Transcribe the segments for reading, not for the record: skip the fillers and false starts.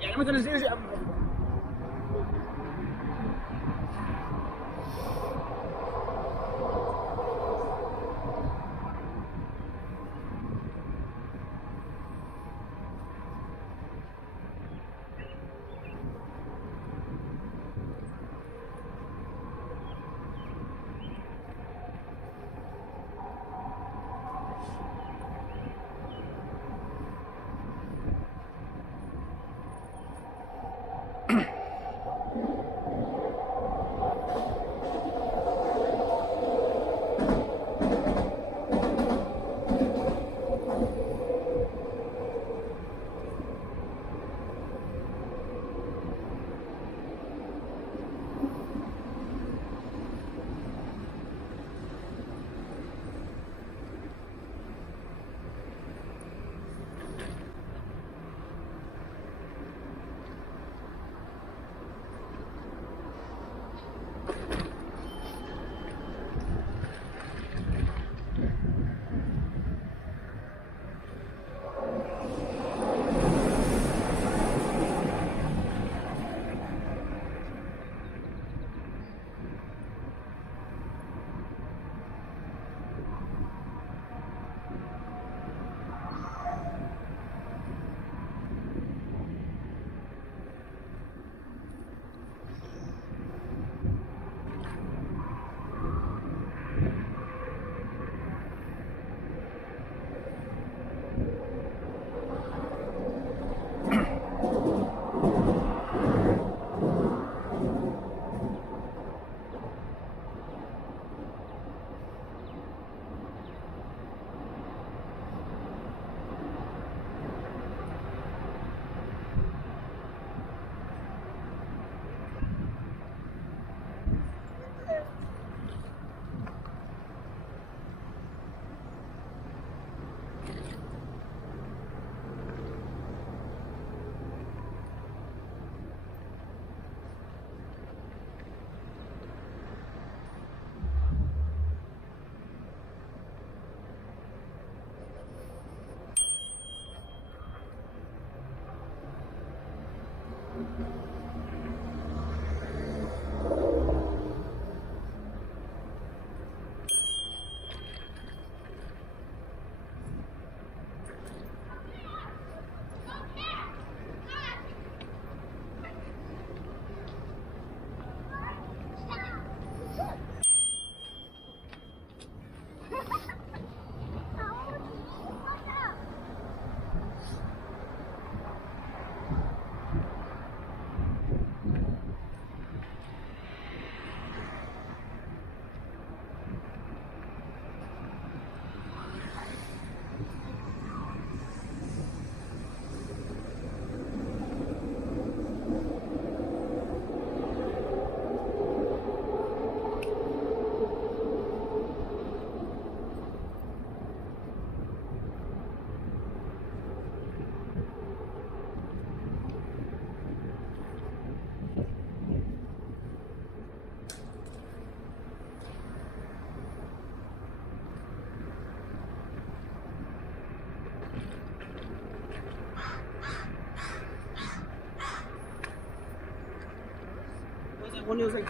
يعني مثلا زي one was like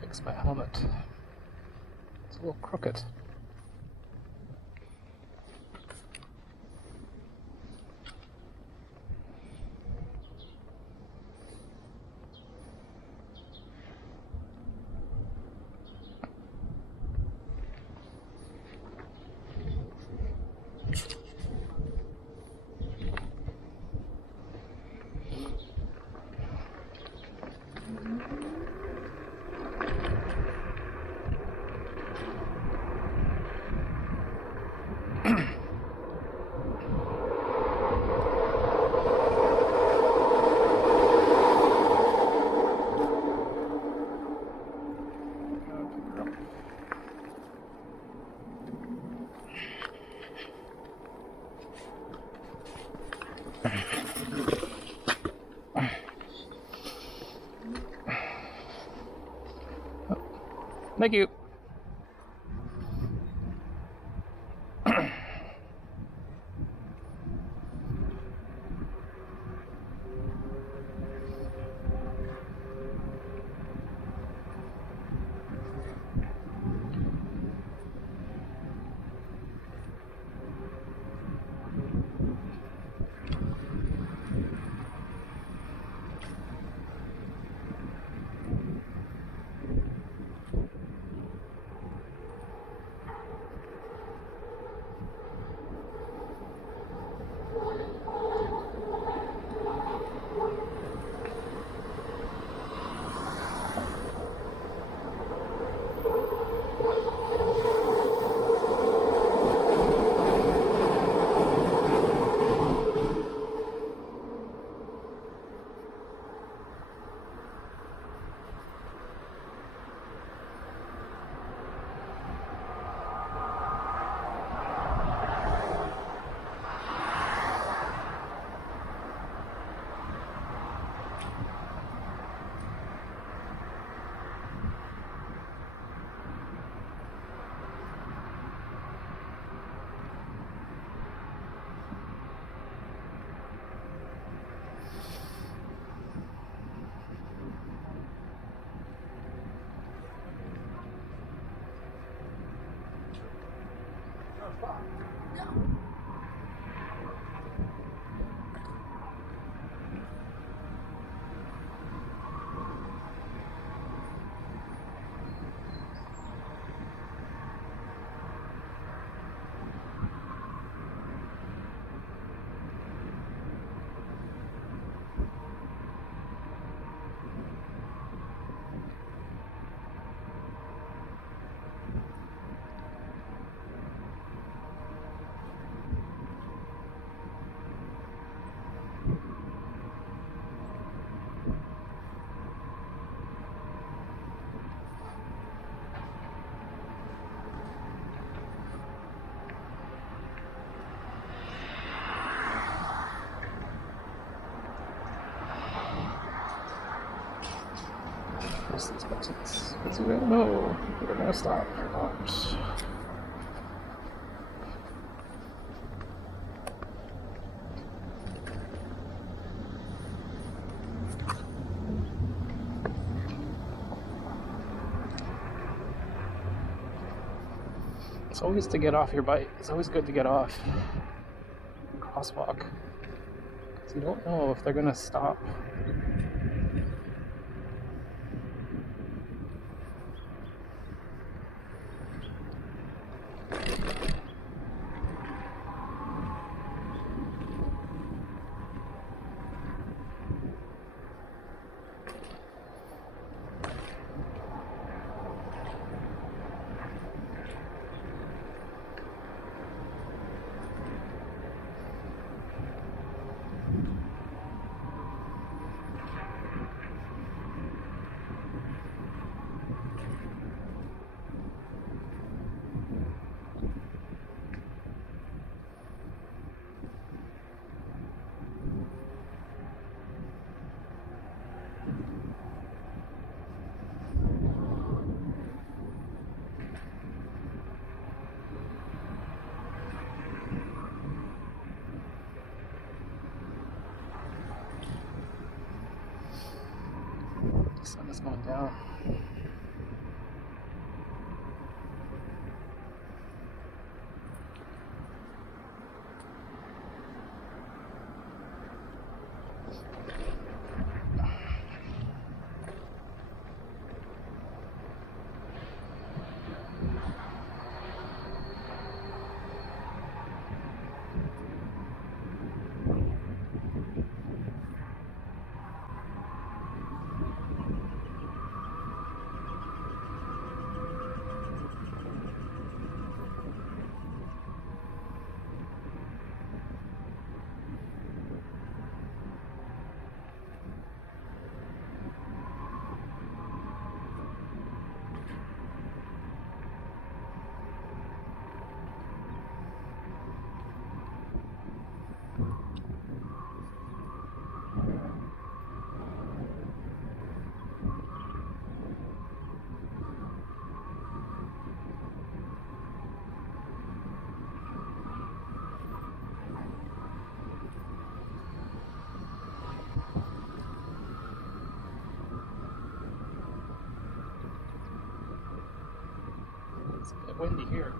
Fix my helmet. It's a little crooked. Thank you. These buttons. Because we don't know if we're gonna stop or not. It's always to get off your bike. It's always good to get off. Crosswalk. Because you don't know if they're gonna stop. The sun is going down. bit windy here.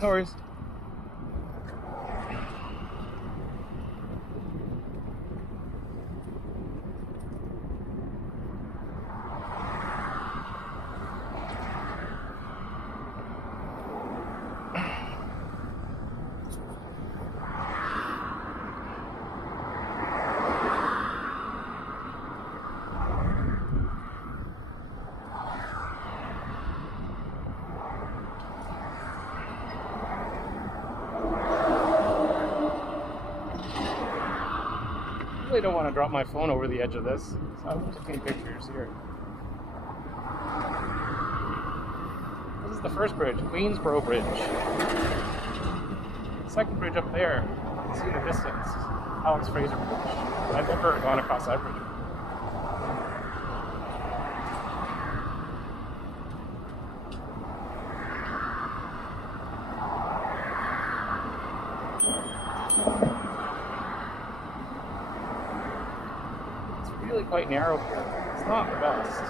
No worries. I really don't want to drop my phone over the edge of this, so I'm just taking pictures here. This is the first bridge, Queensboro Bridge. The second bridge up there, you can see in the distance, Alex Fraser Bridge. I've never gone across that bridge. quite narrow here. It's not the best.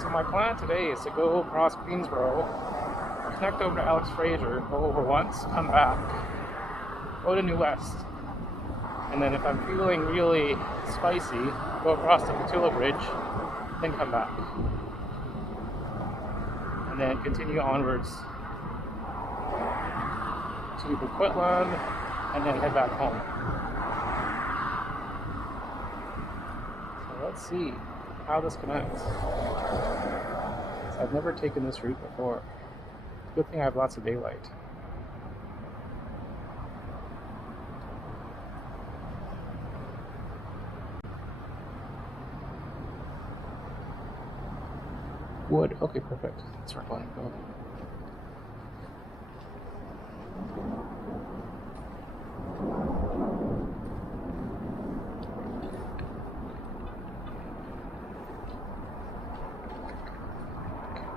So my plan today is to go across Queensboro, connect over to Alex Fraser, go over once, come back, go to New West, and then if I'm feeling really spicy, go across the Petula Bridge, then come back. And then continue onwards to Coquitlam, and then head back home. So let's see how this connects. I've never taken this route before. Good thing I have lots of daylight. Wood. Okay, perfect. That's where I want to go.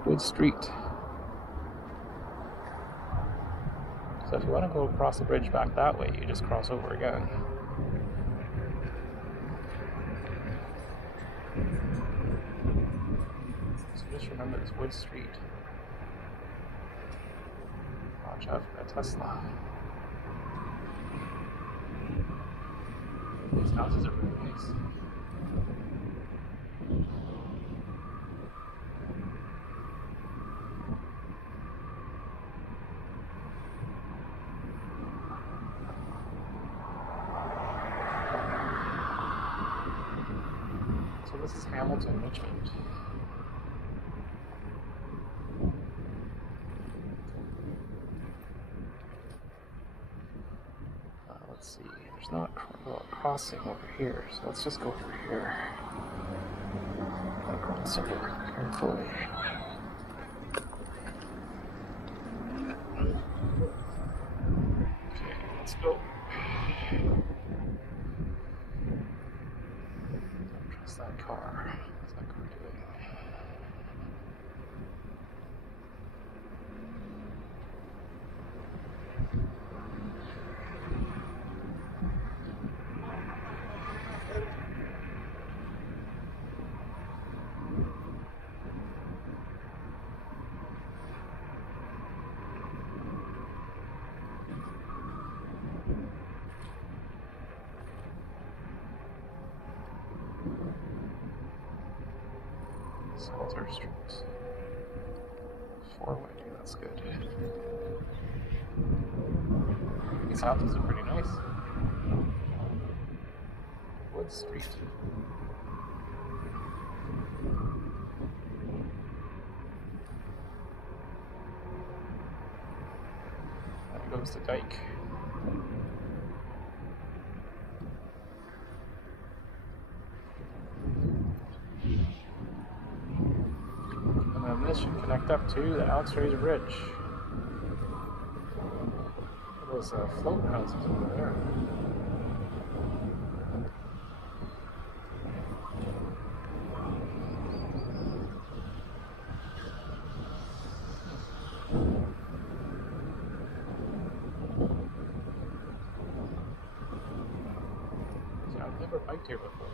Wood Street. So if you want to go across the bridge back that way, you just cross over again. So just remember it's Wood Street. Watch out for a Tesla. These houses are really nice. So this is Hamilton, Richmond. Let's see, there's not a crossing over here, so let's just go through here. I'll cross over carefully. Okay, let's go. Don't trust that car. What's that car doing? Salter Street. Four-way, that's good. These houses are pretty nice. Wood Street. There goes the dike. This should connect up to the Alex Fraser Bridge. Those float houses over there. So I've never biked here before.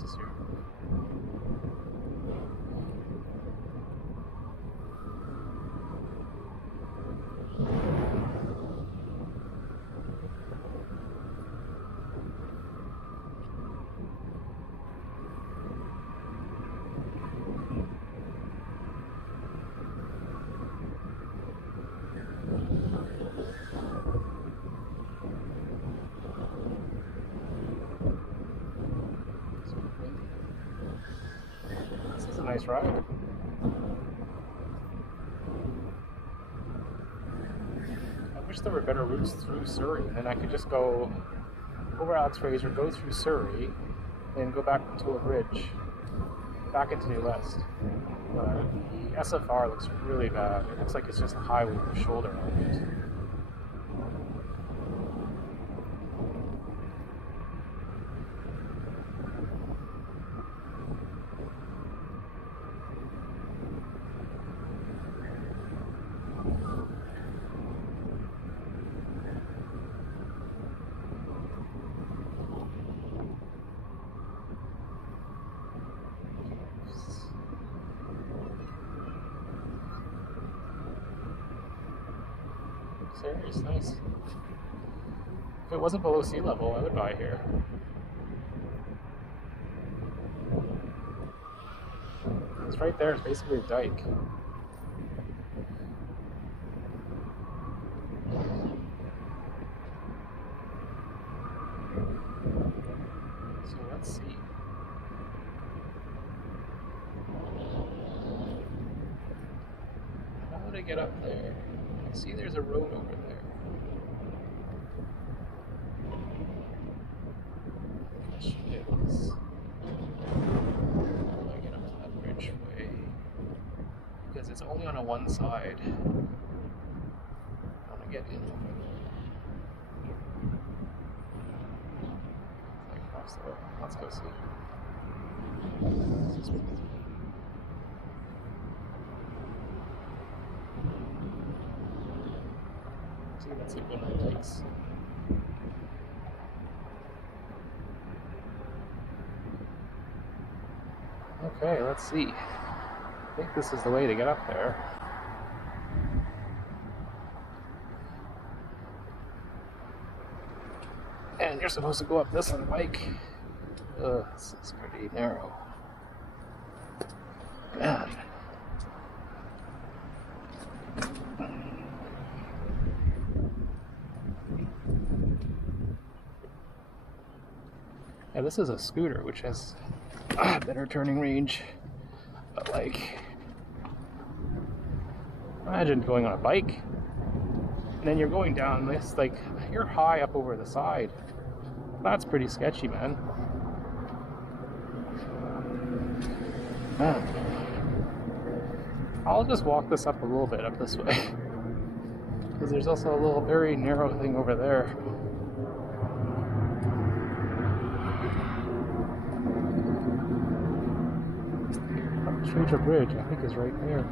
places here. This is a nice ride. I wish there were better routes through Surrey, and then I could just go over Alex Fraser, go through Surrey, and go back to a bridge, back into New West. The SFR looks really bad. It looks like it's just a highway with a shoulder on it. It's nice. If it wasn't below sea level, I would buy here. It's right there. It's basically a dike. So let's see. How would I get up there? I see there's a road over there. Question is, how do I get up to that bridge way? Because it's only on a one side. I want to get in over there. Like across the road. Let's go see. That's like one of the dikes. Okay, let's see. I think this is the way to get up there. And you're supposed to go up this on a bike. This is pretty narrow. Man. Yeah, this is a scooter, which has better turning range, but like, imagine going on a bike, and then you're going down this, like, you're high up over the side. That's pretty sketchy, man. I'll just walk this up a little bit, up this way, because there's also a little very narrow thing over there. Fraser Bridge, I think, is right there.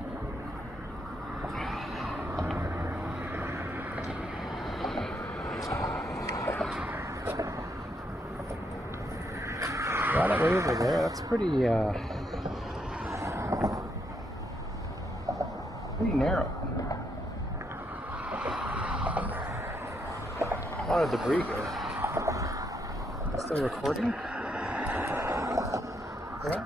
Got it way over there. That's pretty narrow. A lot of debris here. Still recording? Yeah.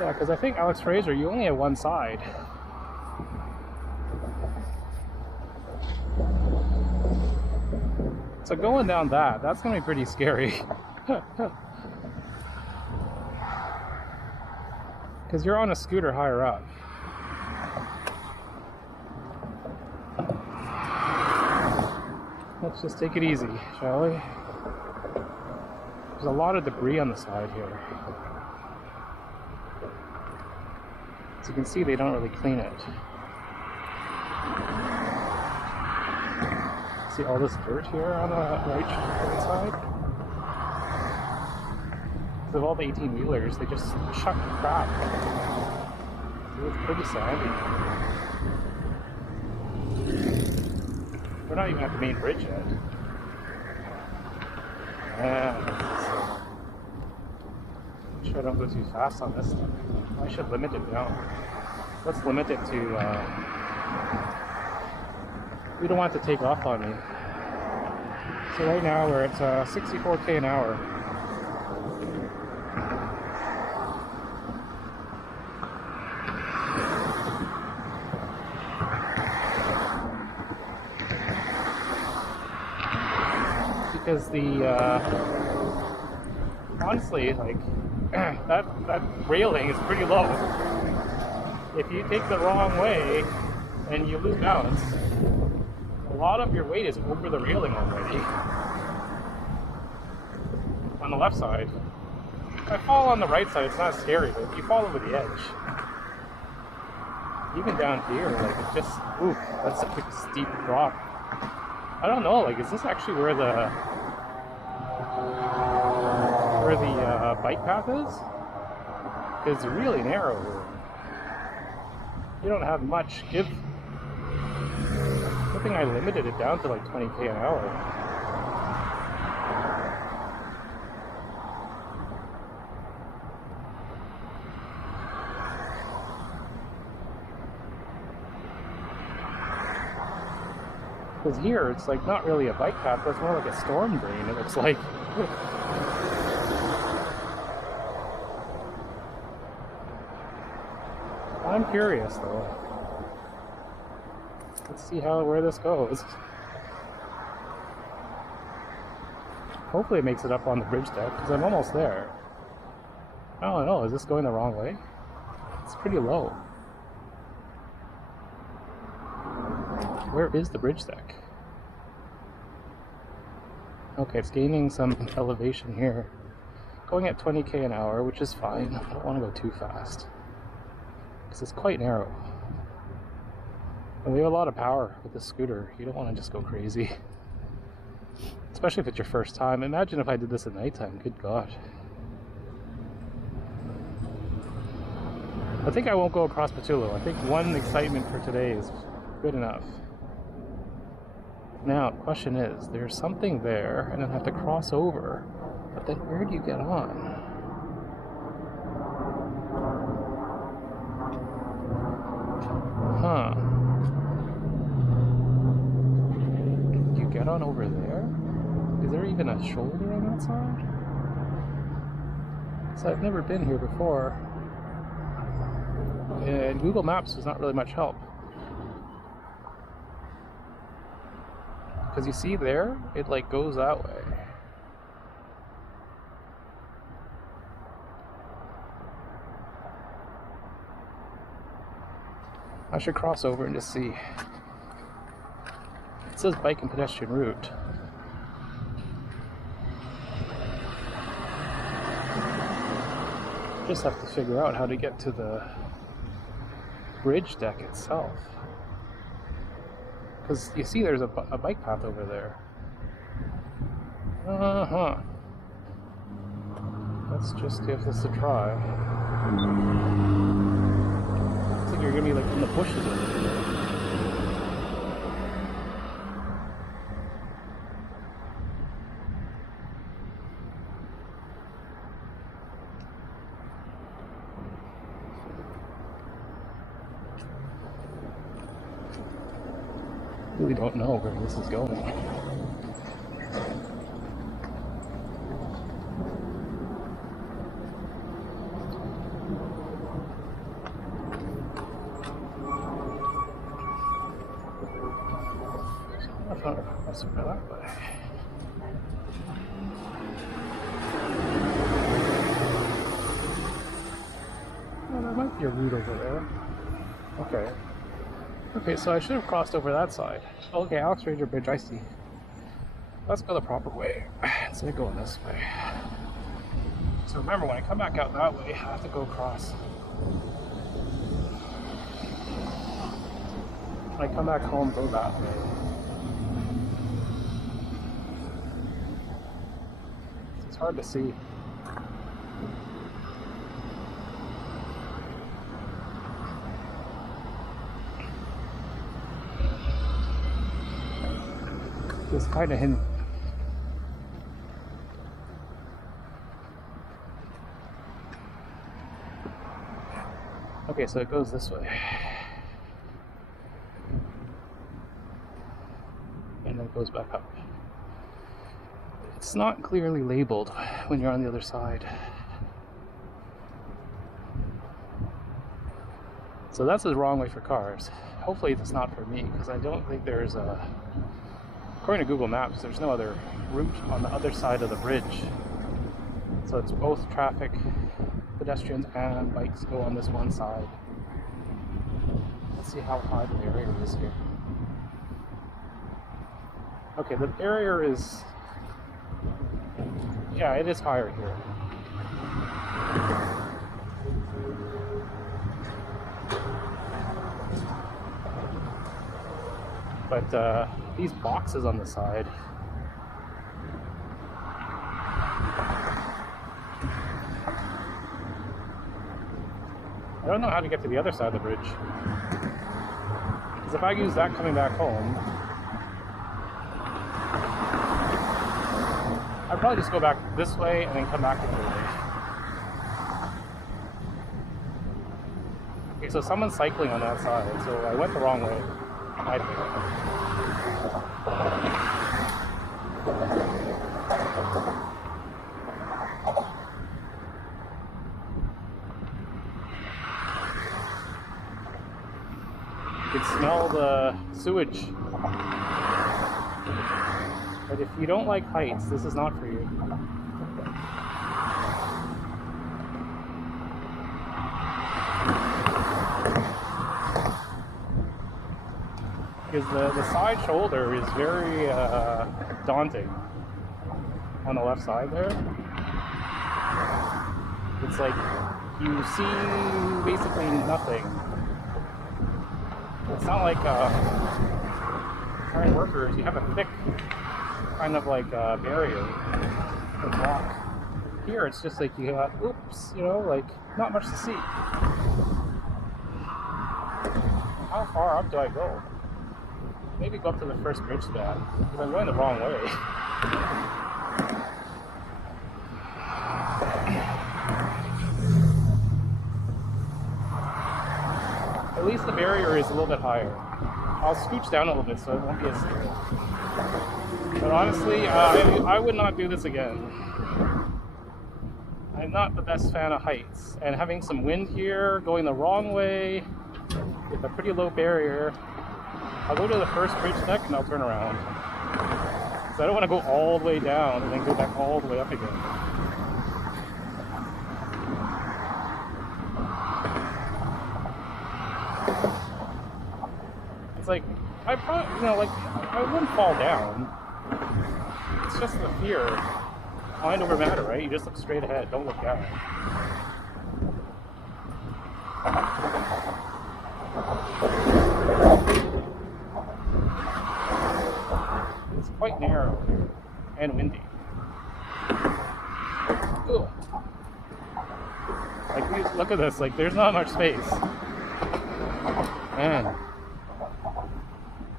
Yeah, because I think Alex Fraser, you only have one side. So going down that's going to be pretty scary. Because you're on a scooter higher up. Let's just take it easy, shall we? There's a lot of debris on the side here. As you can see, they don't really clean it. See all this dirt here on the right side? Because of all the 18-wheelers, they just chuck crap. It's pretty sandy. We're not even at the main bridge yet. I'm sure I don't go too fast on this stuff. I should limit it down. Let's limit it to, we don't want it to take off on me. So right now we're at 64k an hour. Because honestly, like, that railing is pretty low. If you take the wrong way and you lose balance, a lot of your weight is over the railing already. On the left side. If I fall on the right side, it's not scary, but if you fall over the edge, even down here, like, it's just, ooh, that's a pretty steep drop. I don't know, like, is this actually where the bike path is? Because it's really narrow here. You don't have much give. I think I limited it down to like 20k an hour. Because here, it's like not really a bike path, but it's more like a storm drain, it looks like. I'm curious though. Let's see where this goes. Hopefully it makes it up on the bridge deck, because I'm almost there. I don't know, is this going the wrong way? It's pretty low. Where is the bridge deck? Okay, it's gaining some elevation here. Going at 20k an hour, which is fine. I don't want to go too fast, because it's quite narrow. And we have a lot of power with this scooter. You don't want to just go crazy. Especially if it's your first time. Imagine if I did this at nighttime, good God. I think I won't go across Patullo. I think one excitement for today is good enough. Now, the question is, there's something there, and I have to cross over. But then where do you get on? Huh. Do you get on over there? Is there even a shoulder on that side? So I've never been here before. And Google Maps was not really much help. Because you see there, it like goes that way. I should cross over and just see. It says bike and pedestrian route. Just have to figure out how to get to the bridge deck itself. Because you see there's a bike path over there. Let's just give this a try. Looks like you're gonna be like in the bushes over there. Really don't know where this is going. I found a professor for that way. Oh, there might be a route over there. Okay. Okay, so I should have crossed over that side. Okay, Alex Ranger Bridge, I see. Let's go the proper way instead of going this way. So remember, when I come back out that way, I have to go across. When I come back home, go that way. It's hard to see. It's kind of hidden. Okay, so it goes this way. And then it goes back up. It's not clearly labeled when you're on the other side. So that's the wrong way for cars. Hopefully it's not for me, because I don't think there's a... According to Google Maps, there's no other route on the other side of the bridge. So it's both traffic, pedestrians and bikes go on this one side. Let's see how high the barrier is here. Okay, the barrier is... Yeah, it is higher here. But these boxes on the side, I don't know how to get to the other side of the bridge. Because if I use that coming back home, I'd probably just go back this way and then come back the other way. Okay, so someone's cycling on that side, so I went the wrong way, I think. You can smell the sewage. But if you don't like heights, this is not for you. Because the side shoulder is very daunting on the left side there. It's like you see basically nothing. It's not like iron workers, you have a thick kind of like barrier or block. Here it's just like you got, oops, you know, like not much to see. How far up do I go? Maybe go up to the first bridge span, because I'm going the wrong way. At least the barrier is a little bit higher. I'll scooch down a little bit so it won't be as steep. But honestly, I would not do this again. I'm not the best fan of heights, and having some wind here, going the wrong way with a pretty low barrier, I'll go to the first bridge deck and I'll turn around. So I don't want to go all the way down and then go back all the way up again. It's like, I probably, you know, like, I wouldn't fall down. It's just the fear. Mind over matter, right? You just look straight ahead, don't look down. It's quite narrow and windy. Ooh. Like, look at this, like, there's not much space. Man.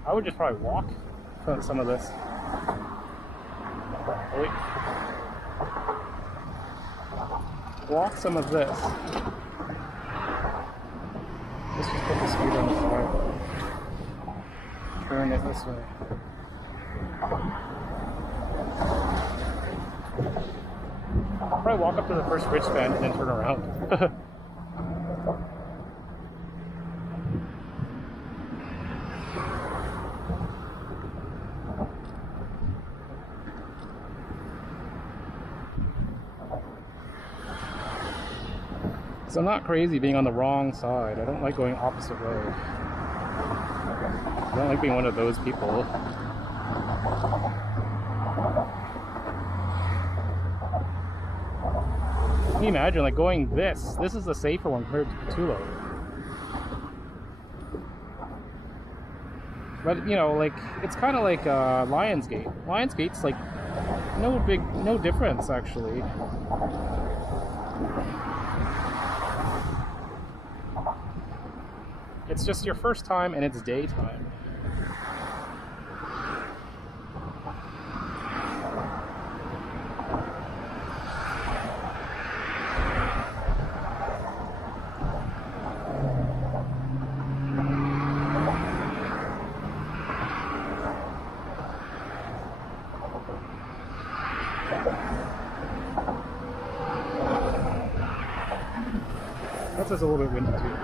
I would just probably walk from some of this. Wait. Walk some of this. Let's just put the speed on the side. Turn it this way. I'll probably walk up to the first bridge span and then turn around. So I'm not crazy being on the wrong side. I don't like going opposite way. I don't like being one of those people. Can you imagine, like, going this? This is the safer one compared to Tulo. But, you know, like, it's kind of like Lionsgate. Lionsgate's, like, no difference, actually. It's just your first time and it's daytime. That's just a little bit windy too.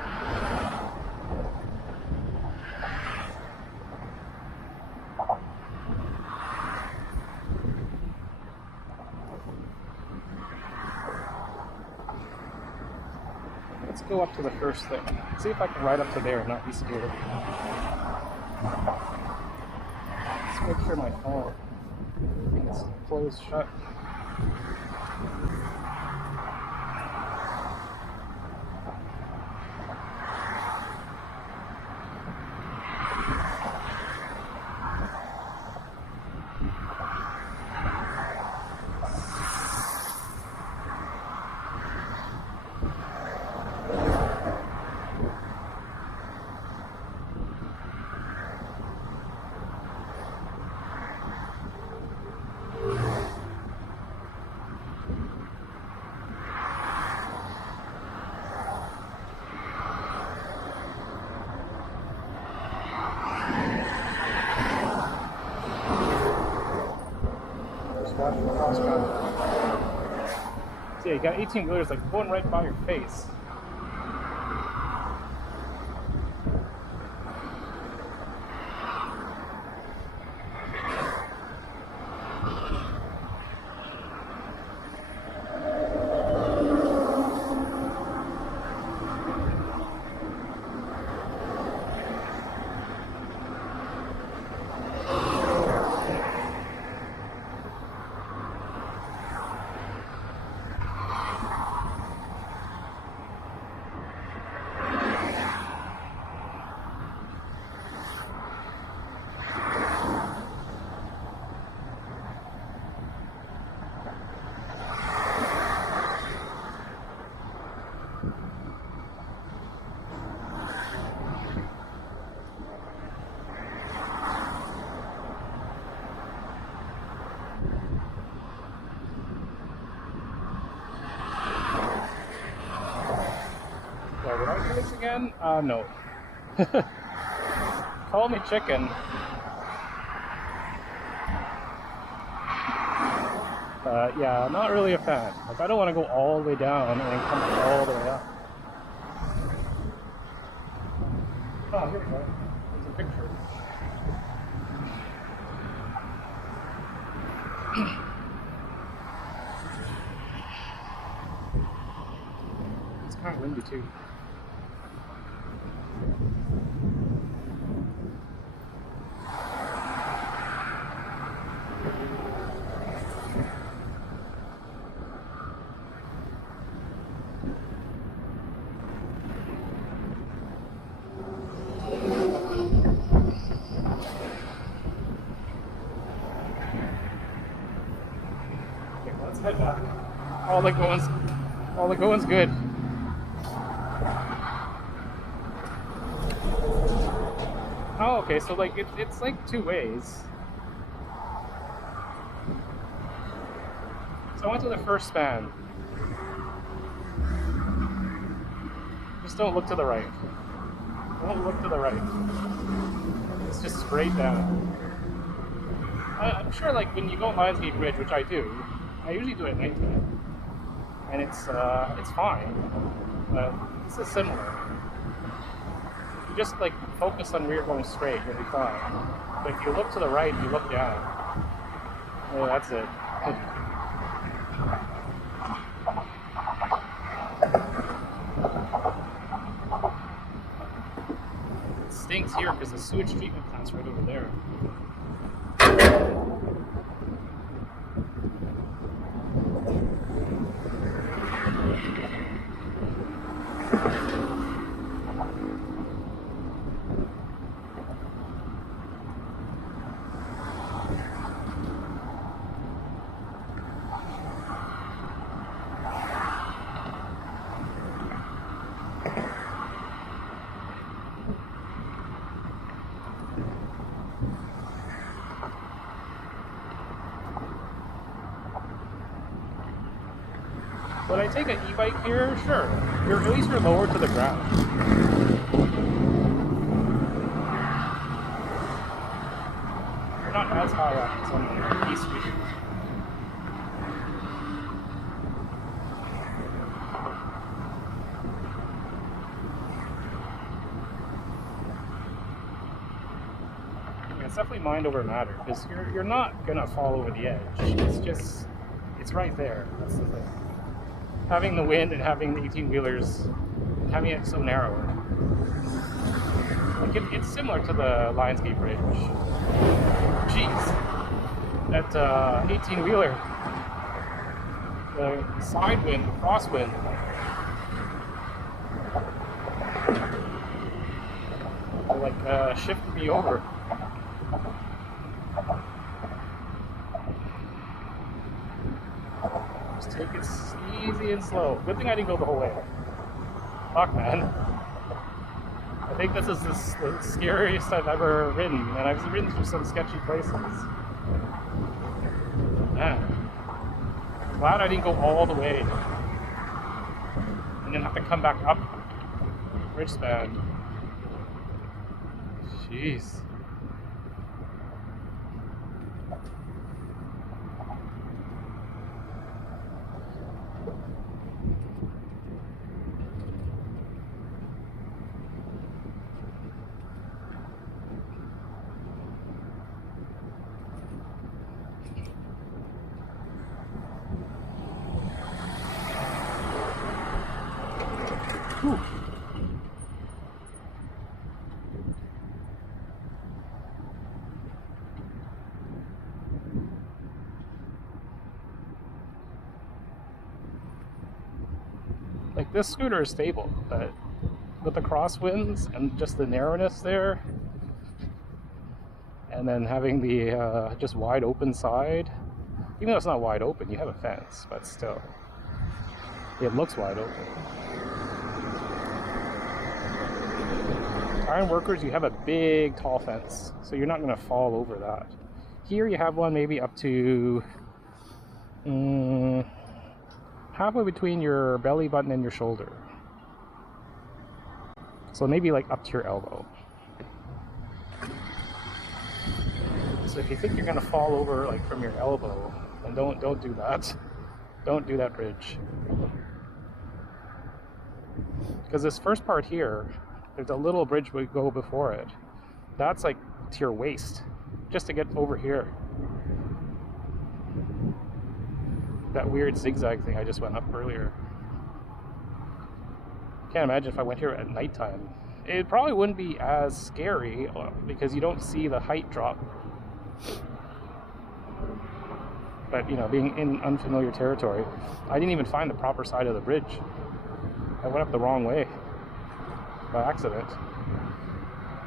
Let's go up to the first thing. See if I can ride up to there and not be scared. Let's make sure my phone is closed shut. So yeah, you got 18 wheelers like going right by your face. Would I do this again? No. Call me chicken. Yeah, not really a fan. Like, I don't want to go all the way down and then come all the way up. Oh, here we go. There's a picture. It's kind of windy too. Head back. All the going's good. Oh, okay, so like it's like two ways. So I went to the first span. Just don't look to the right. Don't look to the right. It's just straight down. I'm sure like when you go on Lionsgate Bridge, which I do, I usually do it at nighttime, and it's fine, but this is similar. You just like focus on where you're going straight, you'll be fine. But if you look to the right, you look down. Oh, that's it. It stinks here because the sewage treatment plant's right over there. Would I take an e-bike here? Sure. At least you're lower to the ground. You're not as high up as on the East Street. Yeah, it's definitely mind over matter, because you're not gonna fall over the edge. It's right there. That's the thing. Having the wind and having the 18-wheelers, having it so narrow. Like it's similar to the Lionsgate Bridge. Jeez. That 18-wheeler, the side wind, crosswind. Like shifted me over. Just take it easy and slow. Good thing I didn't go the whole way. Fuck, man. I think this is the scariest I've ever ridden, and I've ridden through some sketchy places. Man. Glad I didn't go all the way. And then have to come back up ridge span. Jeez. Whew. Like, this scooter is stable, but with the crosswinds and just the narrowness there, and then having the just wide open side, even though it's not wide open, you have a fence, but still, it looks wide open. Iron workers, you have a big tall fence, so you're not going to fall over that. Here you have one maybe up to halfway between your belly button and your shoulder. So maybe like up to your elbow. So if you think you're going to fall over like from your elbow, then don't do that. Don't do that bridge. Because this first part here, there's a little bridge we go before it. That's like to your waist, just to get over here. That weird zigzag thing I just went up earlier. Can't imagine if I went here at nighttime. It probably wouldn't be as scary because you don't see the height drop. But, you know, being in unfamiliar territory, I didn't even find the proper side of the bridge. I went up the wrong way by accident,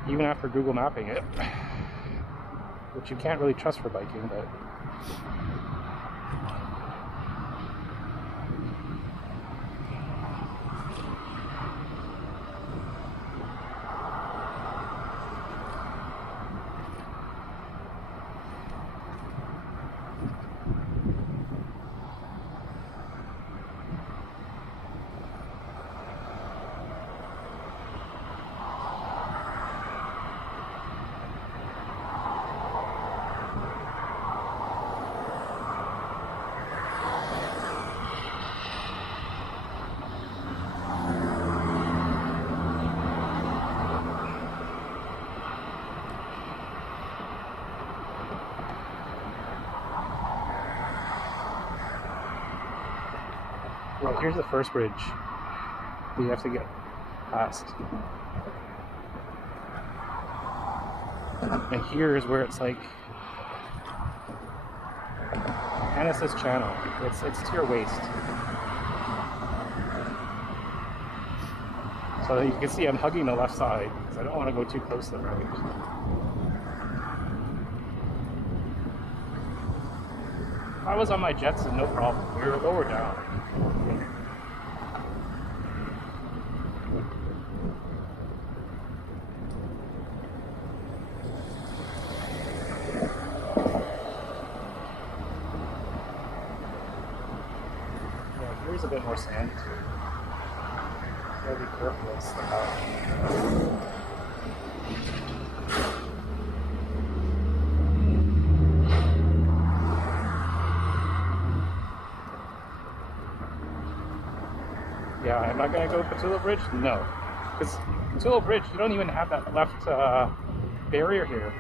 even after Google mapping it, which you can't really trust for biking, but well, here's the first bridge you have to get past. And here's where it's like, and it says channel. It's to your waist. So you can see I'm hugging the left side because I don't want to go too close to the right. If I was on my Jetson, no problem. We were lower down. Here's a bit more sand too. Gotta be careful with stuff. Yeah, am I gonna go Patula Bridge? No. Because Patula Bridge, you don't even have that left barrier here.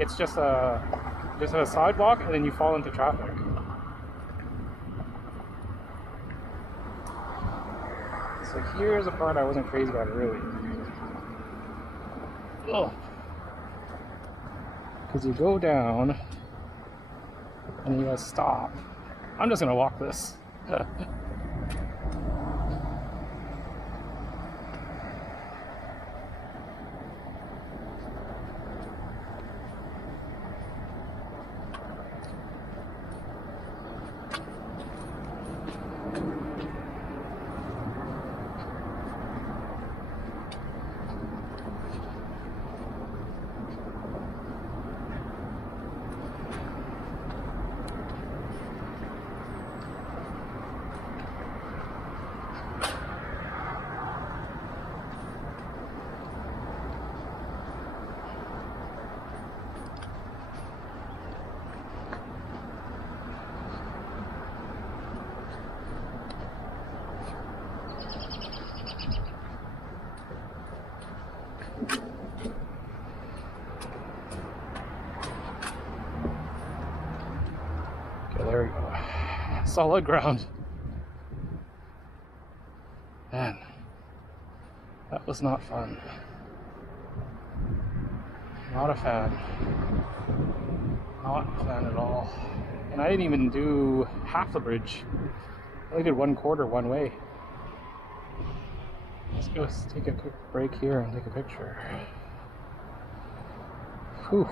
It's just a sidewalk and then you fall into traffic. So here's a part I wasn't crazy about really. Oh. Because you go down and you gotta stop. I'm just gonna walk this. Okay, there we go. Solid ground. Man, that was not fun. Not a fan. Not a fan at all. And I didn't even do half the bridge. I only did 1/4 one way. Let's go take a quick break here and take a picture. Whew.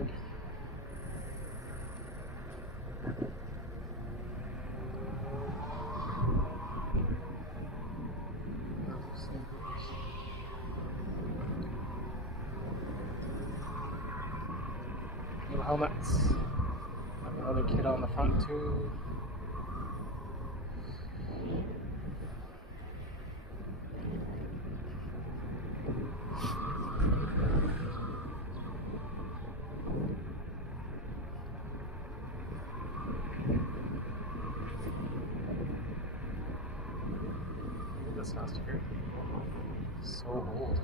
dude. New helmets. Have another kid on the front too. Look at this house here. So old.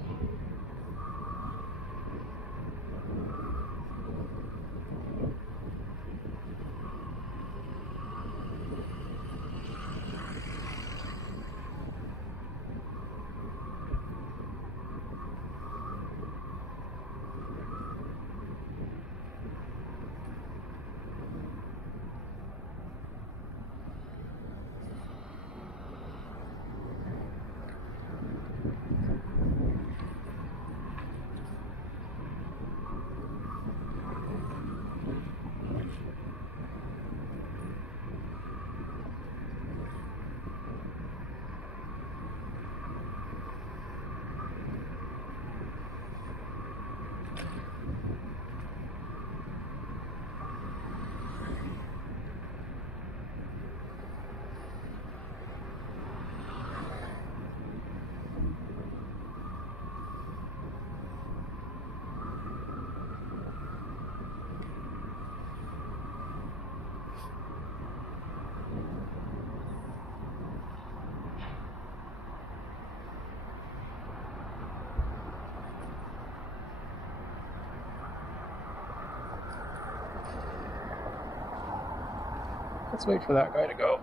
Let's wait for that guy to go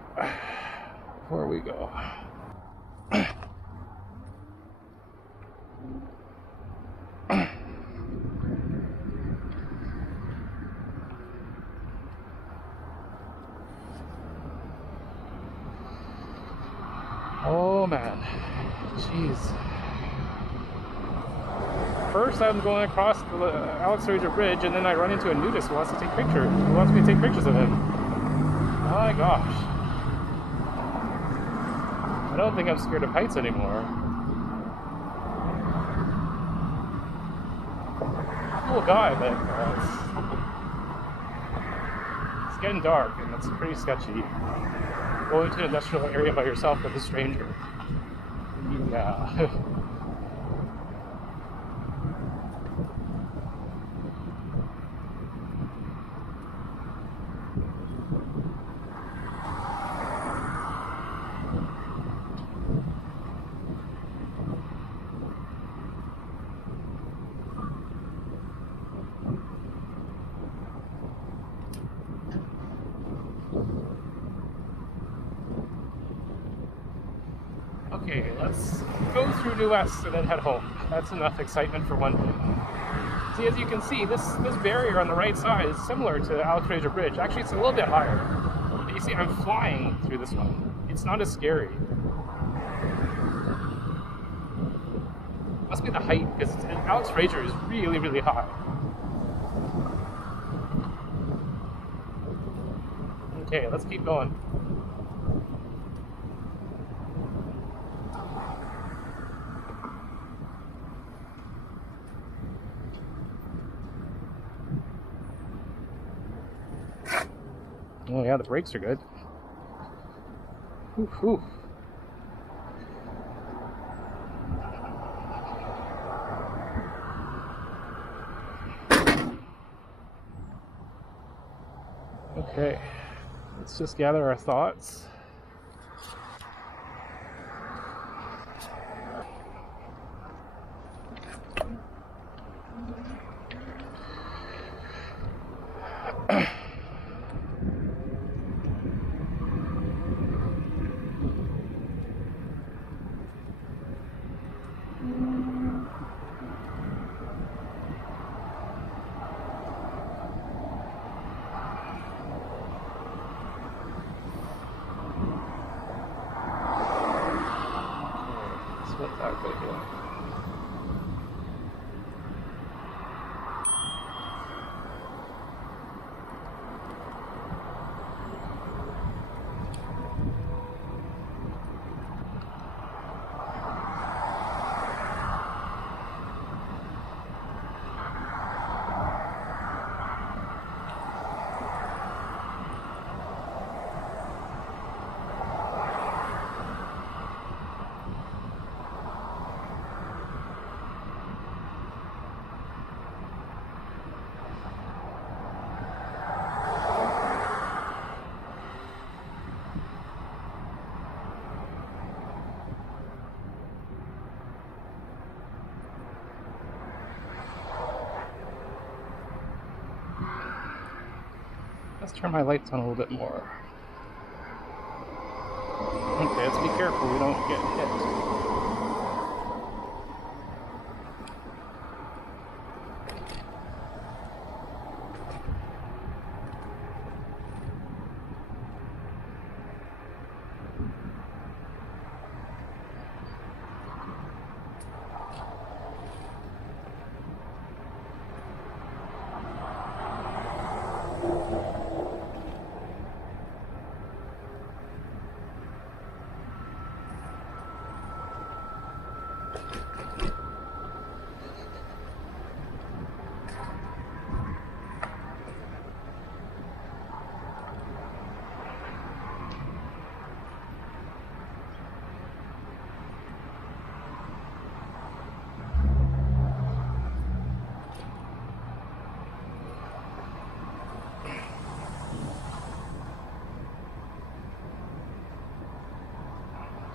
before we go. Oh man, jeez. First I'm going across the Alex Fraser Bridge and then I run into a nudist who wants to take pictures. Who wants me to take pictures of him. Oh my gosh. I don't think I'm scared of heights anymore. Cool guy, but it's getting dark and it's pretty sketchy. Going to an industrial area by yourself with a stranger. Yeah. Okay, let's go through New West and then head home. That's enough excitement for one day. See, as you can see, this barrier on the right side is similar to Alex Fraser Bridge. Actually, it's a little bit higher. But you see, I'm flying through this one. It's not as scary. Must be the height, because Alex Fraser is really, really high. Okay, let's keep going. Oh yeah, the brakes are good. Whew, whew. Okay, let's just gather our thoughts. What's that going to do? Let's turn my lights on a little bit more. Okay, let's be careful we don't get hit.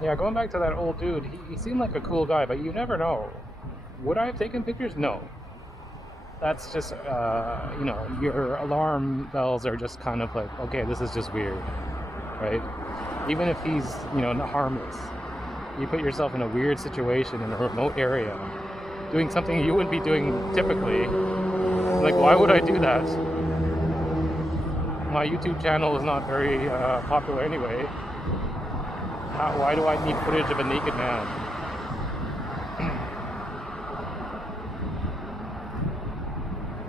Yeah, going back to that old dude, he seemed like a cool guy, but you never know. Would I have taken pictures? No. That's just, you know, your alarm bells are just kind of like, okay, this is just weird, right? Even if he's, you know, not harmless, you put yourself in a weird situation in a remote area, doing something you wouldn't be doing typically. Like, why would I do that? My YouTube channel is not very popular anyway. Why do I need footage of a naked man?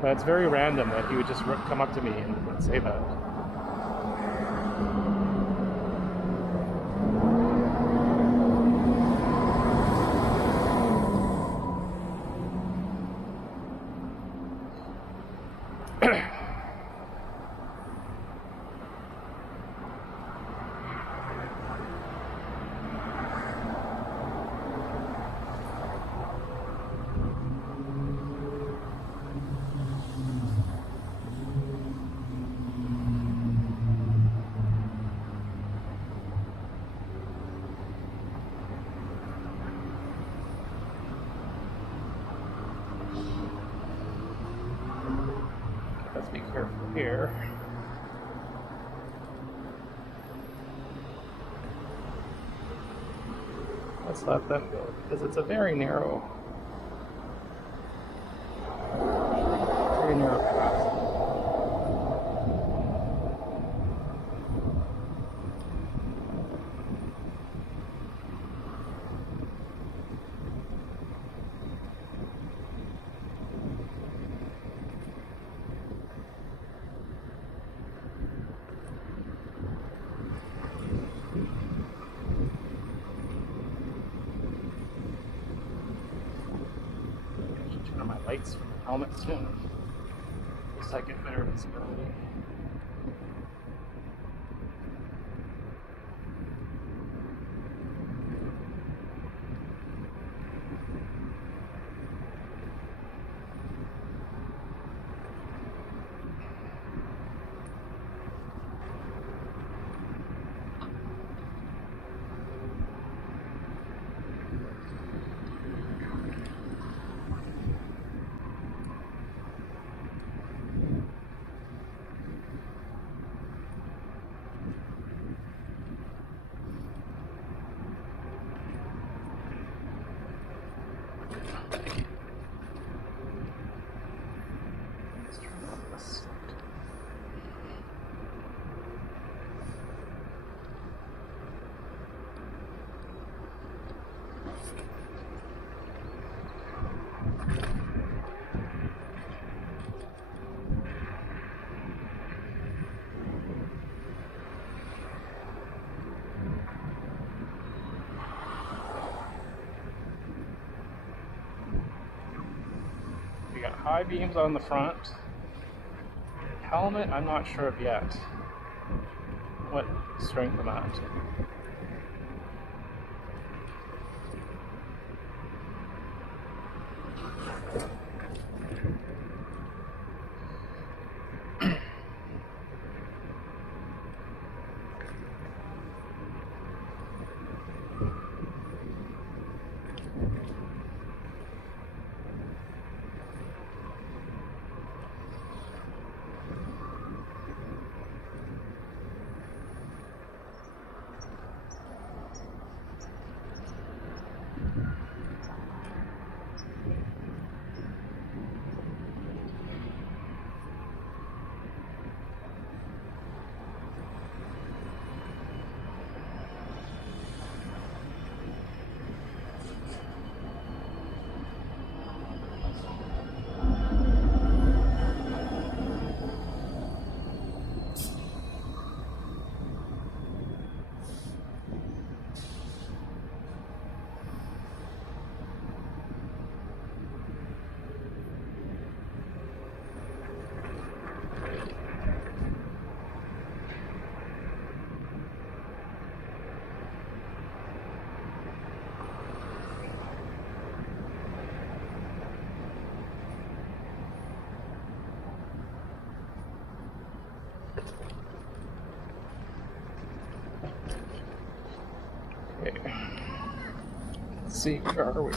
But it's very random that he would just come up to me and say that. Let's be careful here. Let's let them go because it's a very narrow path. Turn on my lights for the helmet soon. Just so I get better visibility. We got high beams on the front. Helmet, I'm not sure of yet what strength I'm at. Let's see, where are we?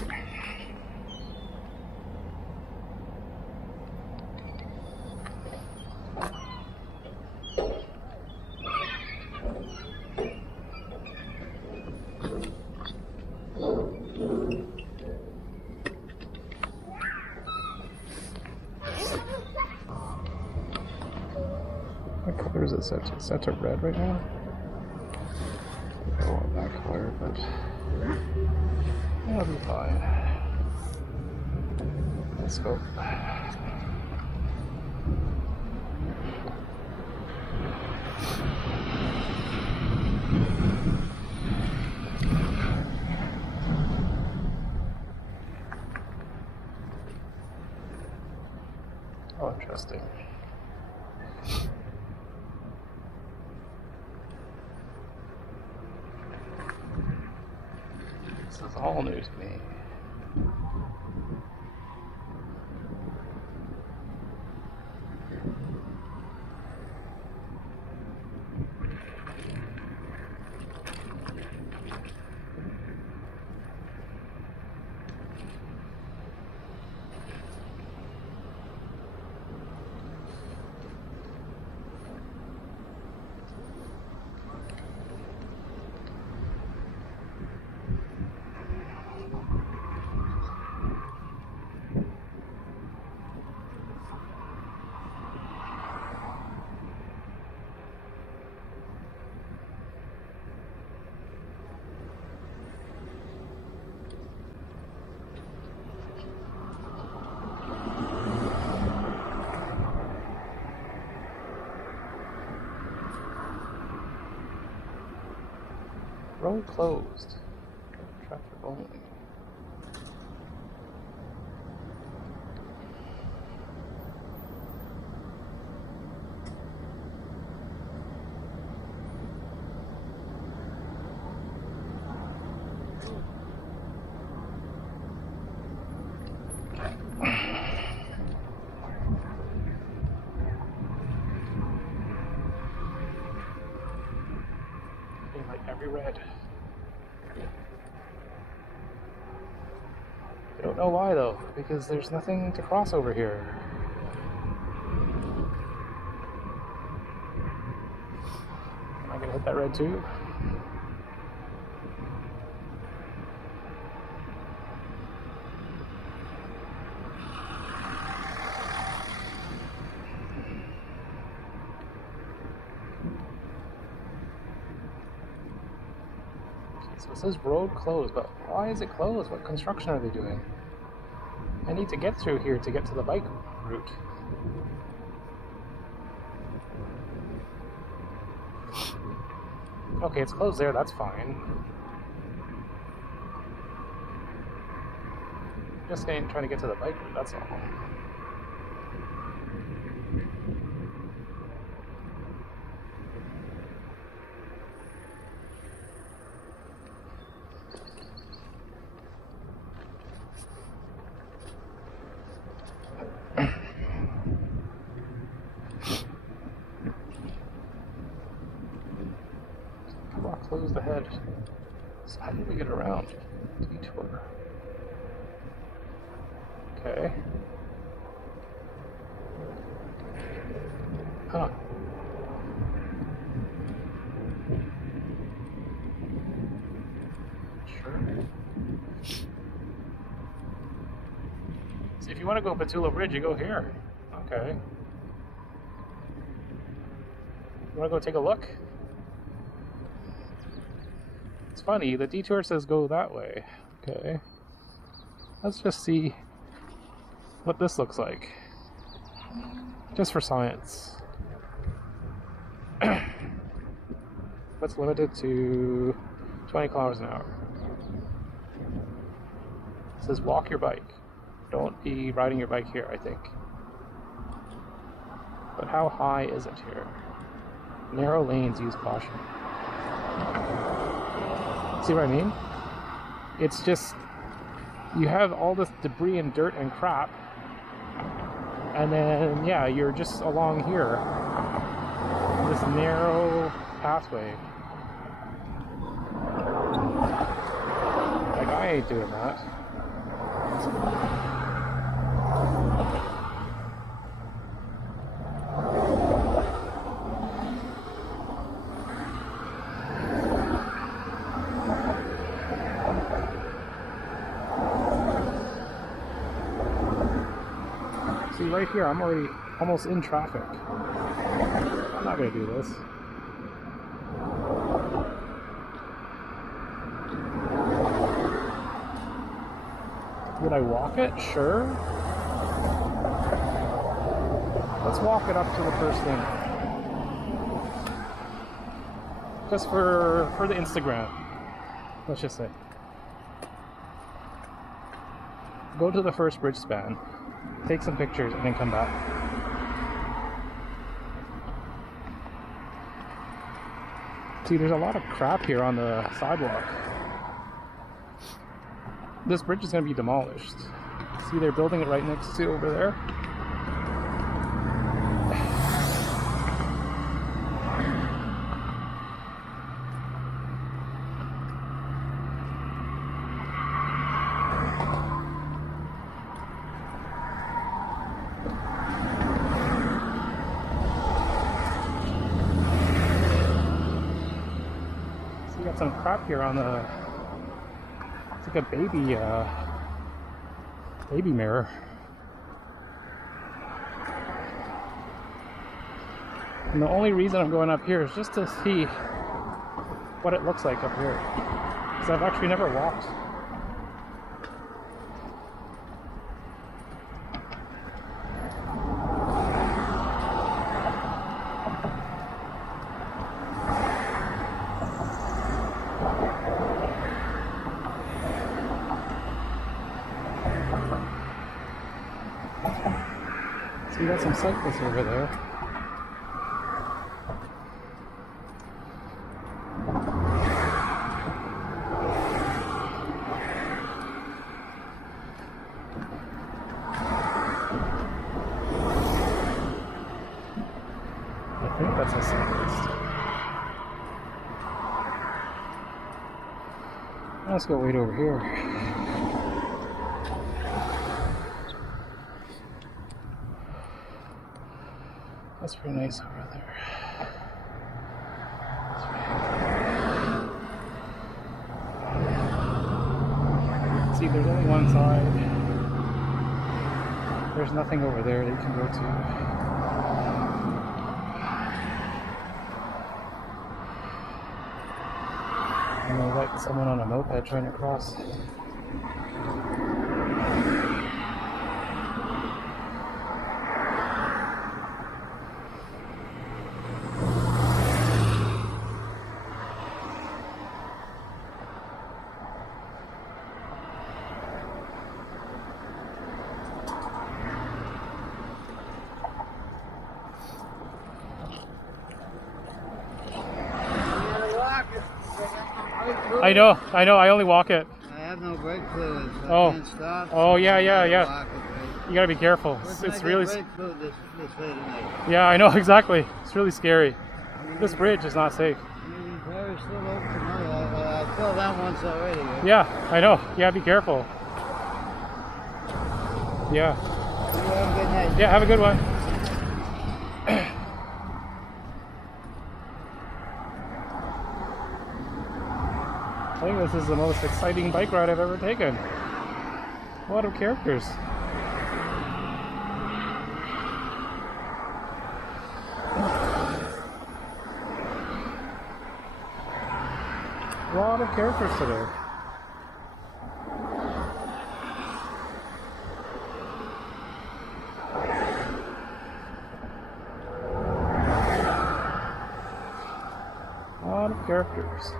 What color is it set to? It's set to red right now? I don't want that color, but that'll be fine. Let's go. Oh, interesting. This is all new to me. Road closed. Traffic only. Like every red. I don't know why though, because there's nothing to cross over here. Am I gonna hit that red too? So it says road closed, but why is it closed? What construction are they doing? I need to get through here to get to the bike route. Okay, it's closed there, that's fine. Just trying to get to the bike route, that's all. Closed ahead. So how did we get around? Detour. Okay. Huh. Sure. So if you want to go Petula Bridge, you go here. Okay. You want to go take a look? It's funny, the detour says go that way. Okay. Let's just see what this looks like. Just for science. What's limited to 20 kilometers an hour. It says walk your bike. Don't be riding your bike here, I think. But how high is it here? Narrow lanes, use caution. See what I mean? It's just, you have all this debris and dirt and crap, and then, yeah, you're just along here. This narrow pathway. Like, I ain't doing that. See, right here, I'm already almost in traffic. I'm not gonna do this. Would I walk it? Sure. Let's walk it up to the first thing. Just for the Instagram. Let's just say. Go to the first bridge span. Take some pictures and then come back. See, there's a lot of crap here on the sidewalk. This bridge is going to be demolished. See, they're building it right next to over there. So you got some crap here on the... It's like a baby mirror. And the only reason I'm going up here is just to see what it looks like up here. Because I've actually never walked. So we got some cyclists over there. I think that's a cyclist. Let's go wait over here. That's pretty nice over there. See, there's only one side. There's nothing over there that you can go to. And there's like someone on a moped trying to cross. I know, I only walk it. I have no brake fluid, so Oh. I can't stop. Oh, so yeah, I yeah, yeah. walk it, right? You gotta be careful. Where's It's my really... brake fluid this late at night? Yeah, I know, exactly. It's really scary. This bridge is not safe. I mean, the car's still open tomorrow. I filled that once already. Right? Yeah, I know. Yeah, be careful. Yeah. You have a good night. Yeah, have a good one. I think this is the most exciting bike ride I've ever taken. A lot of characters. A lot of characters today. A lot of characters.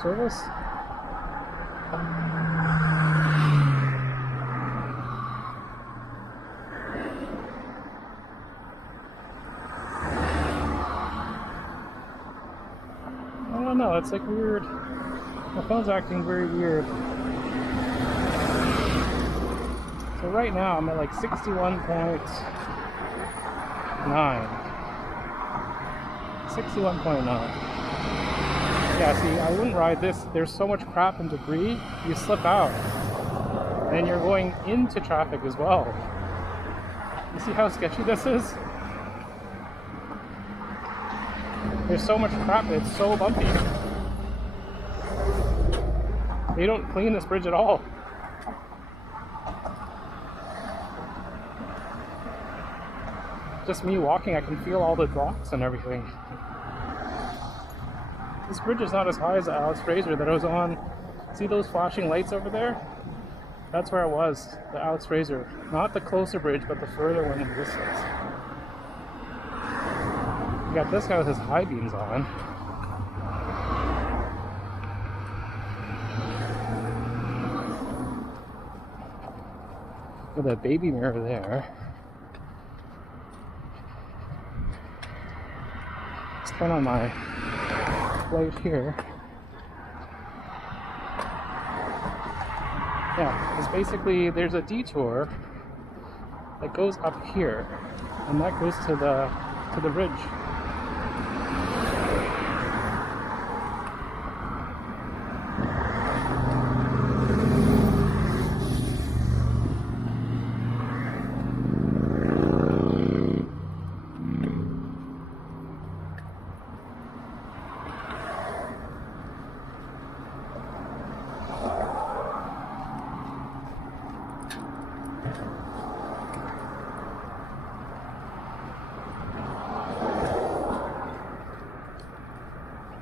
service? I don't know, it's like weird. My phone's acting very weird. So right now I'm at like 61.9. 61.9. Yeah, see, I wouldn't ride this. There's so much crap and debris, you slip out. And you're going into traffic as well. You see how sketchy this is? There's so much crap, it's so bumpy. They don't clean this bridge at all. Just me walking, I can feel all the rocks and everything. This bridge is not as high as the Alex Fraser that I was on. See those flashing lights over there? That's where I was, the Alex Fraser. Not the closer bridge, but the further one in the distance. You got this guy with his high beams on. With that baby mirror there. Let's turn on my light here. Yeah, because basically there's a detour that goes up here, and that goes to the bridge.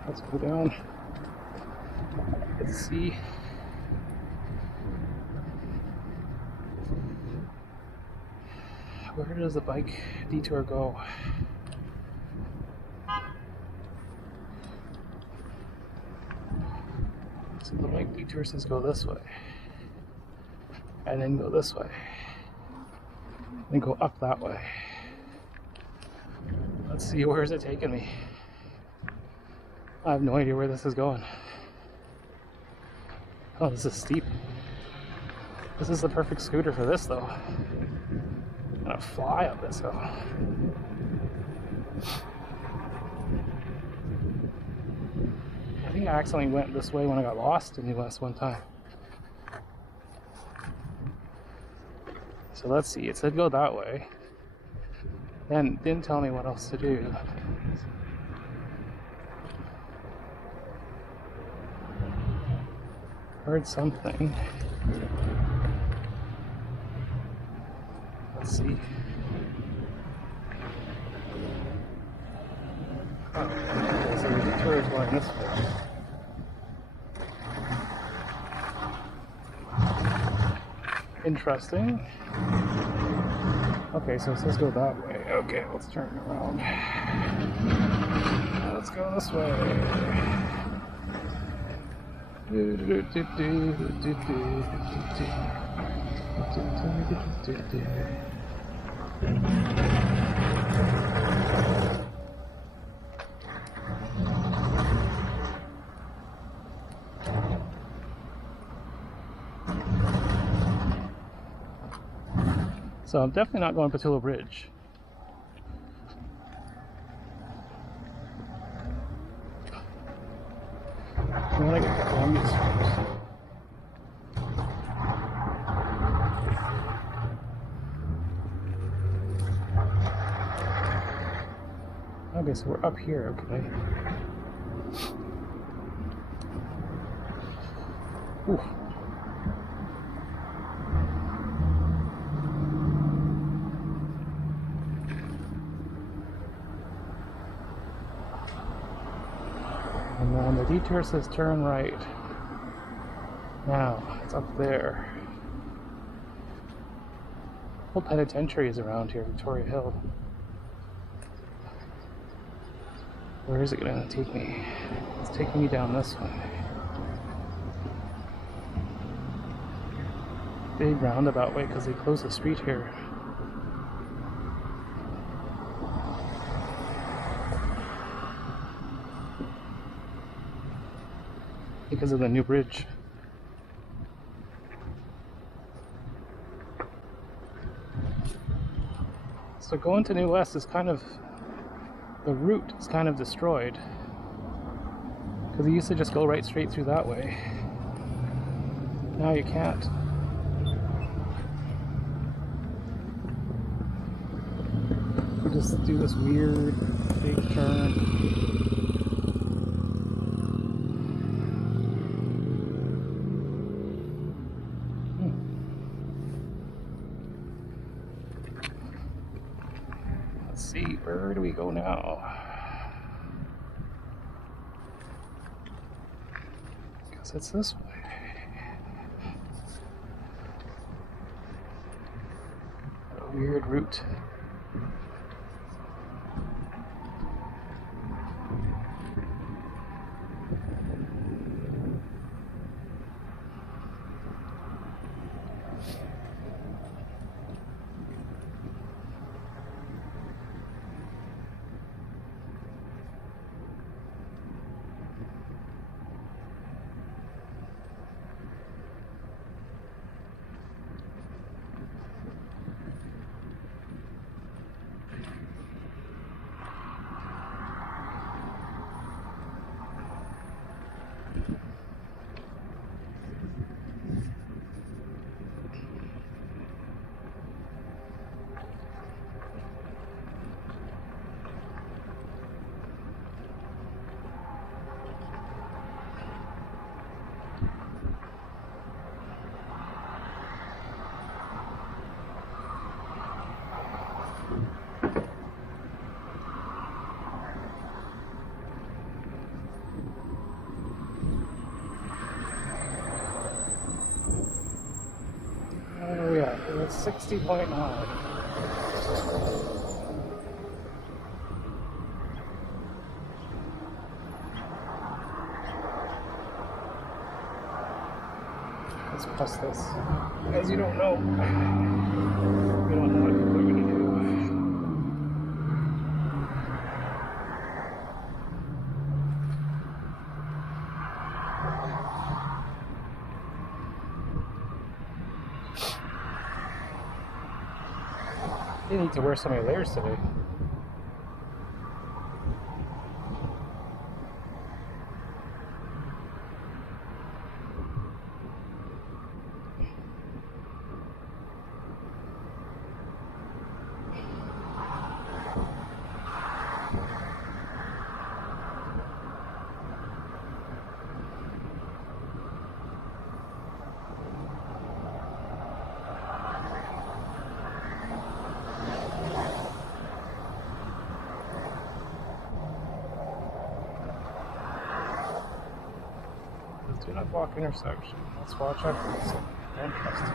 Let's go down. Let's see. Where does the bike detour go? So the bike detour says go this way. And then go this way. Then go up that way. Let's see, where is it taking me? I have no idea where this is going. Oh, this is steep. This is the perfect scooter for this, though. I'm gonna fly up this hill. I think I accidentally went this way when I got lost in the US one time. So let's see, it said go that way. And didn't tell me what else to do. Heard something. Let's see. Oh, okay, so the detour is going this way. Interesting. Okay, so it says go that way. Okay, let's turn around. Let's go this way. So I'm definitely not going Patillo Bridge. I want to get to Columbia's first. Okay, so we're up here, okay. Ooh. And then the detour says turn right. Now, it's up there. Whole penitentiary is around here, Victoria Hill. Where is it going to take me? It's taking me down this way. big roundabout way because they closed the street here. Because of the new bridge. So going to New West is kind of, the route is kind of destroyed. Because you used to just go right straight through that way. Now you can't. You just do this weird big turn. Let's see, where do we go now? Guess it's this way. A weird route. Oh yeah, it's 60.9. Let's press this. As you don't know, we don't know what people are going to do. You need to wear so many layers today. Do not block intersection. Let's watch out for this. Don't trust it.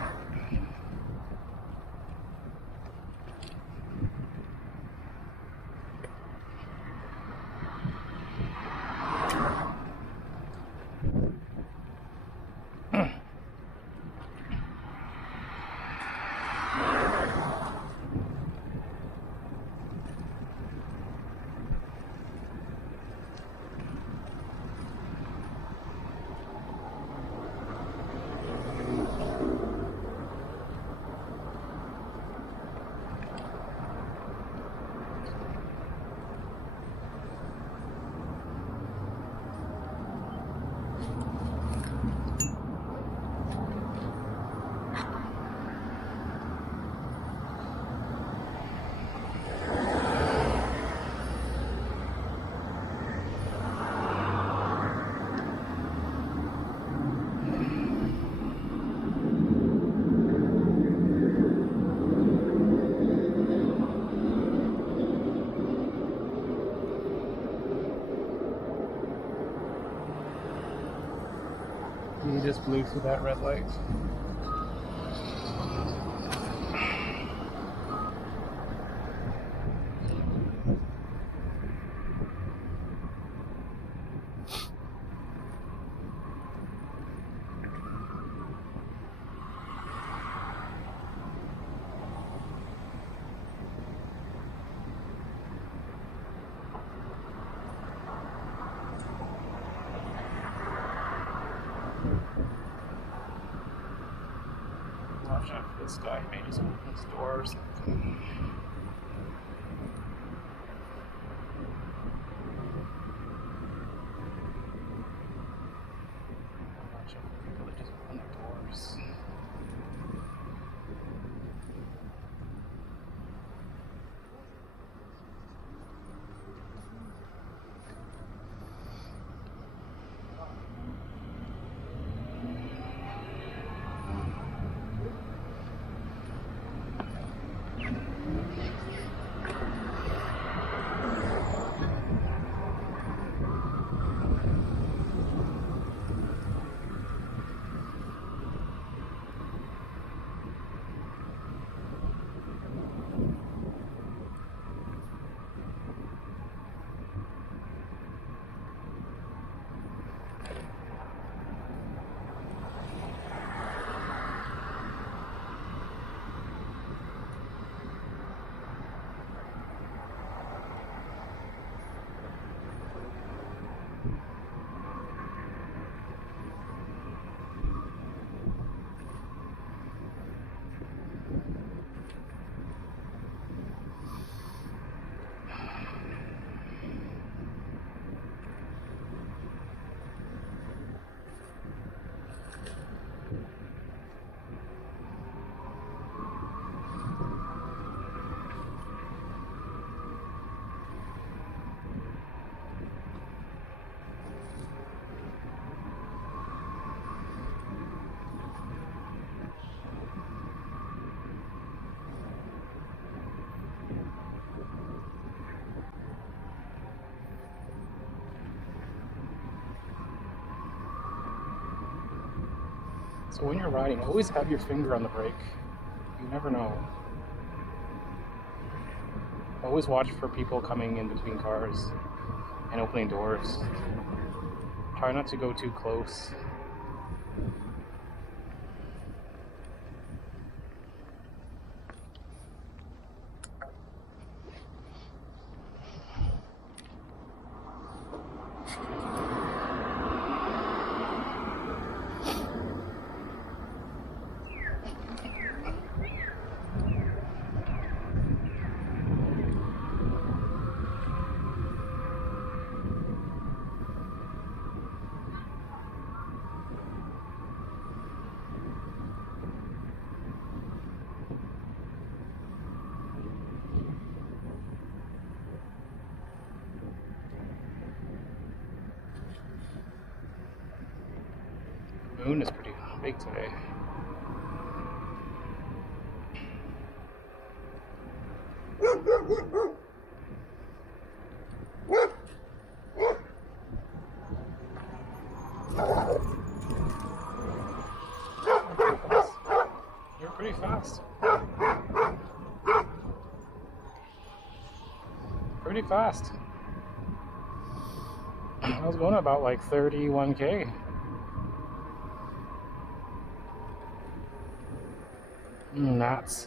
You just blew through that red light. watch out for this guy. He may just open his door or something. Watch out for people that just open the doors. So when you're riding, always have your finger on the brake. You never know. Always watch for people coming in between cars and opening doors. Try not to go too close. The moon is pretty big today. You're pretty fast. Pretty fast. I was going about like 31K. Nuts.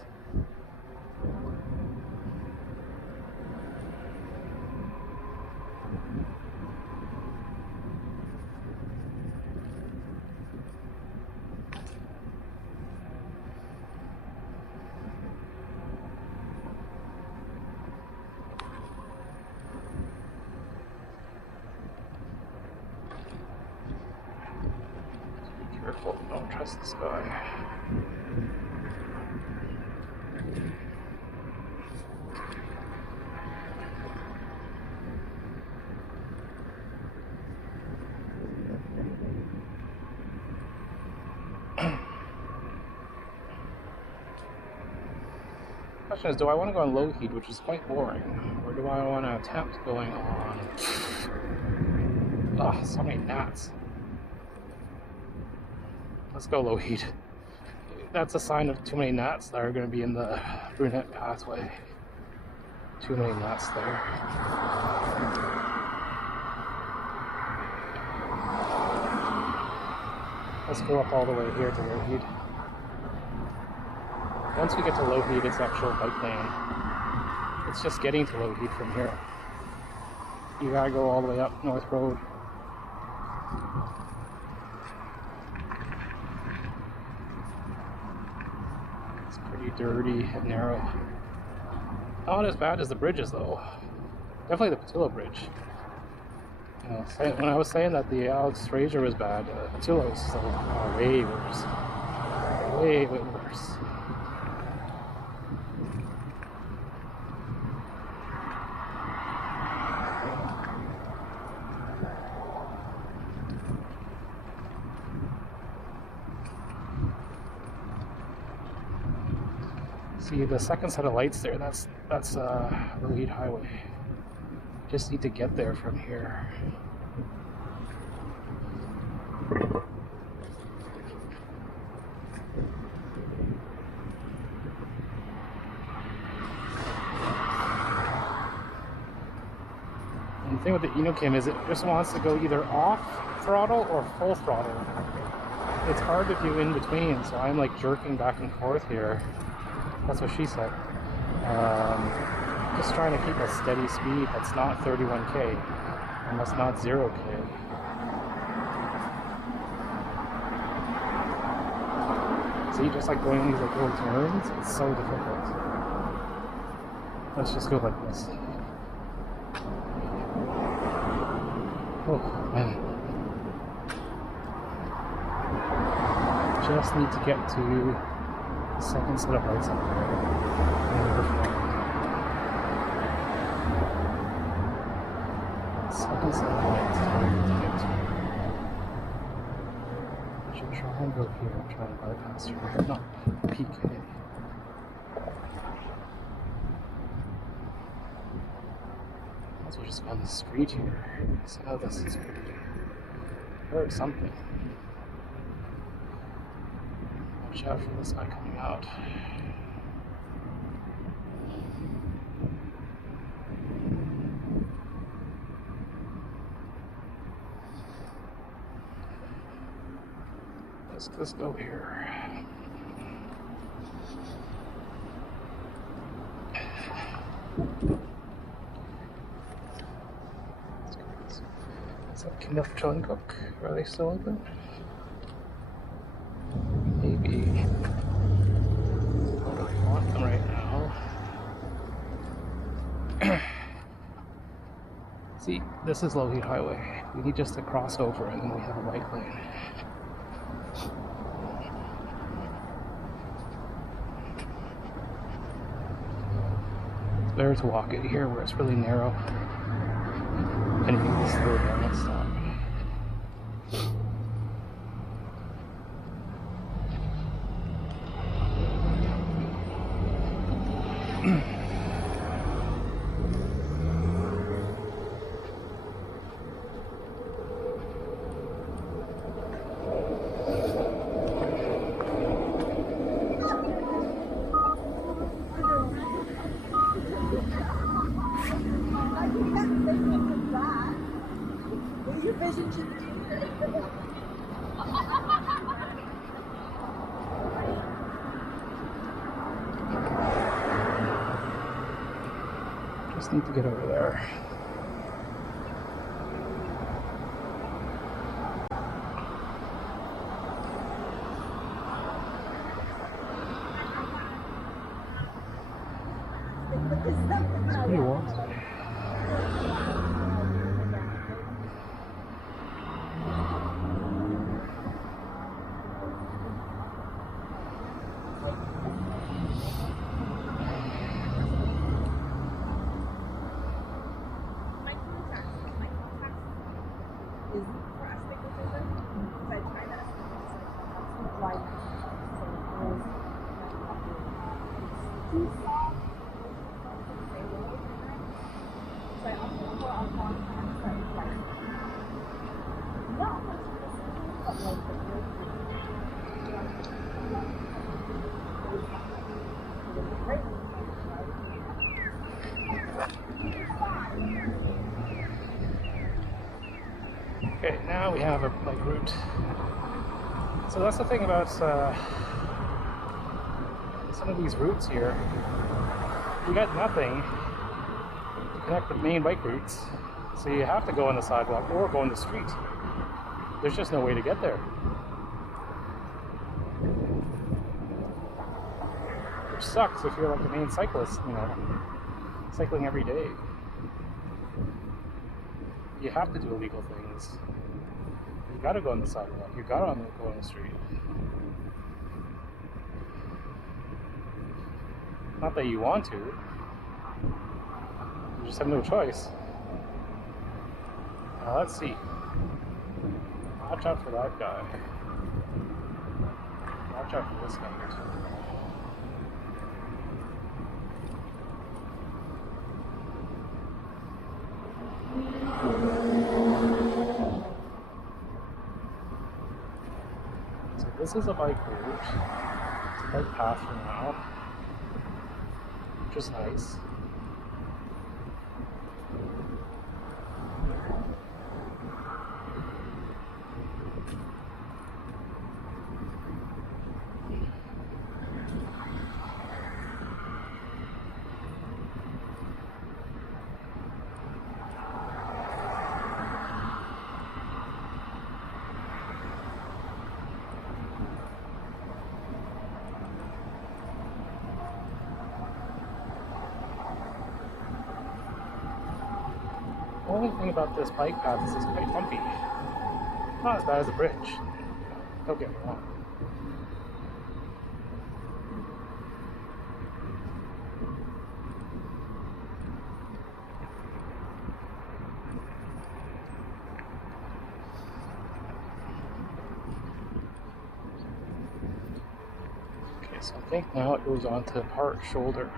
Be careful, don't trust this guy. Question is, do I want to go on low heat, which is quite boring, or do I want to attempt going on? Ugh, so many gnats. Let's go low heat. That's a sign of too many gnats that are going to be in the brunette pathway. Too many gnats there. Let's go up all the way here to low heat. Once we get to low heat, it's actual bike lane. It's just getting to low heat from here. You gotta go all the way up North Road. It's pretty dirty and narrow. Not as bad as the bridges though. Definitely the Patillo Bridge. You know, when I was saying that the Alex Fraser was bad, Patillo was so way worse. Way worse. See the second set of lights there, that's the lead highway. Just need to get there from here. And the thing with the Inokim is it just wants to go either off throttle or full throttle. It's hard to do in between, so I'm like jerking back and forth here. That's what she said. Just trying to keep a steady speed that's not 31k and that's not 0k. See, just like going in these like little turns, it's so difficult. Let's just go like this. Oh man. Just need to get to the second set of lights up there. Second set of lights to get to. I should try and go here and try and bypass her. Not peek it. Might as well just go on the street here. See how this is going to be. Or something. Watch out for this guy coming out. Let's go here. Is that Kniff Chun Cook? Are they still open? Maybe. I don't really want them right now. See, this is Lougheed Highway. We need just to cross over and then we have a bike lane. It's better to walk it here where it's really narrow. And you can slow down and stop. Just need to get over there. It's pretty warm today. Okay, now we have a bike route. So that's the thing about some of these routes here. We got nothing to connect the main bike routes, so you have to go on the sidewalk or go on the street. There's just no way to get there. which sucks if you're like a main cyclist, you know, cycling every day. You have to do illegal things. You gotta go on the sidewalk. You gotta go on the street. Not that you want to. You just have no choice. Now let's see. Watch out for that guy. Watch out for this guy here too. So this is a bike route. It's a bike path for now, which is nice. The only thing about this bike path is it's quite bumpy. Not as bad as the bridge. Don't get me wrong. Okay, so I think now it goes on to Park Shoulder.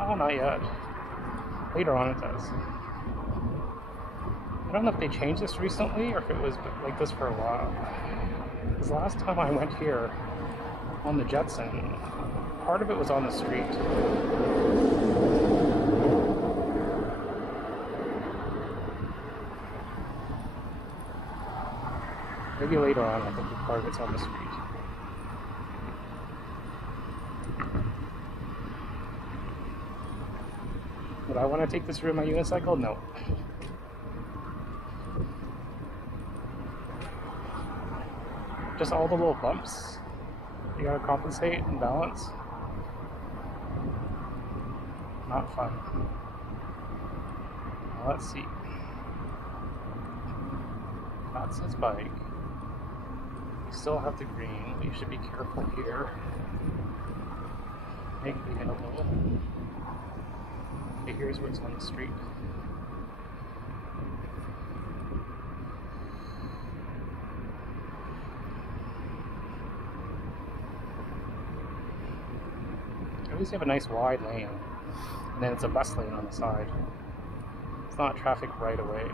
Oh, not yet. Later on it does. I don't know if they changed this recently or if it was like this for a while. Because last time I went here on the Jetson, part of it was on the street. Maybe later on I think part of it's on the street. Would I want to take this route on my unicycle? No. Just all the little bumps. You gotta compensate and balance. Not fun. Now let's see. That's his bike. We still have the green. We should be careful here. Maybe we can a little. Okay, here's where it's on the street. At least you have a nice wide lane, and then it's a bus lane on the side. It's not traffic right away.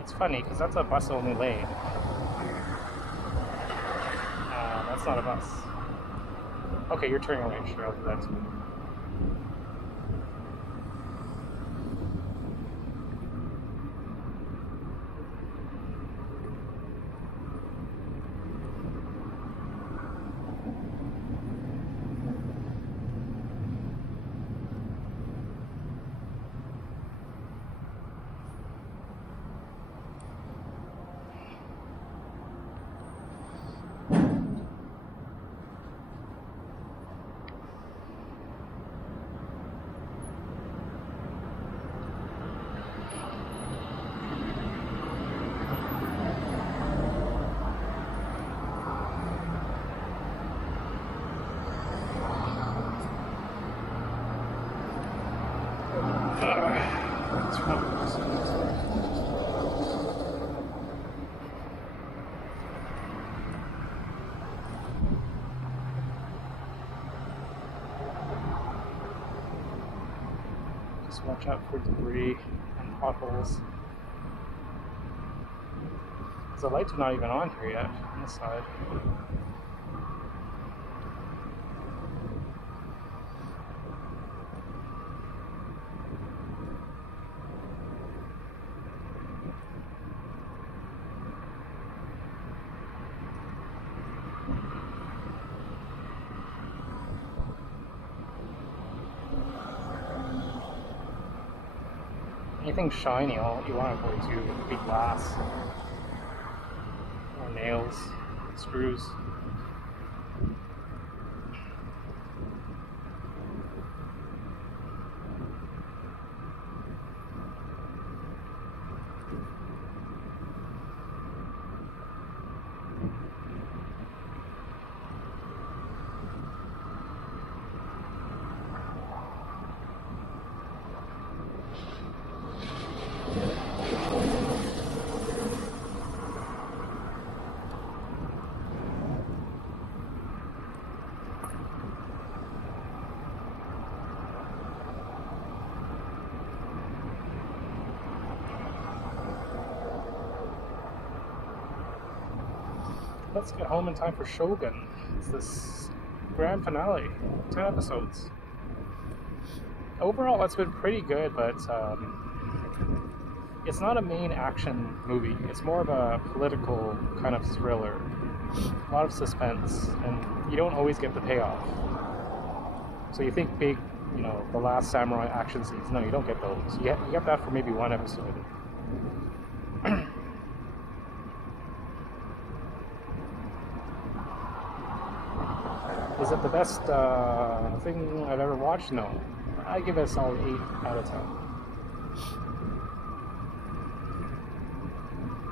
It's funny because that's a bus only lane. That's not a bus. Okay, you're turning away. Sure, I'll do that too. Just watch out for debris and potholes. The lights are not even on here yet on this side. anything shiny, you want to avoid too. It could be glass or nails, screws. Let's get home in time for Shogun. It's this grand finale, 10 episodes. Overall, it's been pretty good, but it's not a main action movie. It's more of a political kind of thriller. A lot of suspense, and you don't always get the payoff. So you think big, the Last Samurai action scenes. No, you don't get those. You get that for maybe one episode. Is it the best thing I've ever watched? No. I give it a solid 8 out of 10.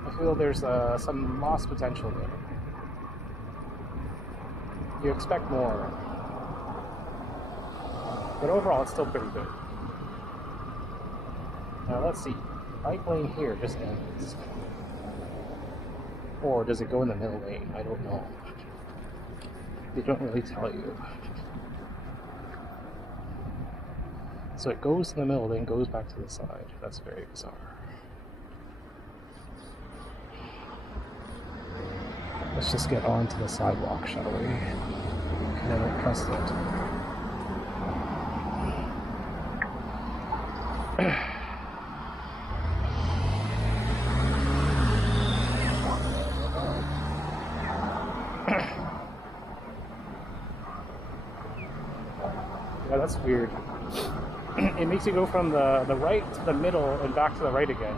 I feel there's some lost potential there. You expect more. But overall, it's still pretty good. Now, let's see. Bike lane here just ends. Or does it go in the middle lane? I don't know. They don't really tell you. So it goes in the middle, then goes back to the side. That's very bizarre. Let's just get on to the sidewalk, shall we? I don't trust it. Yeah, that's weird. It makes you go from the right to the middle and back to the right again.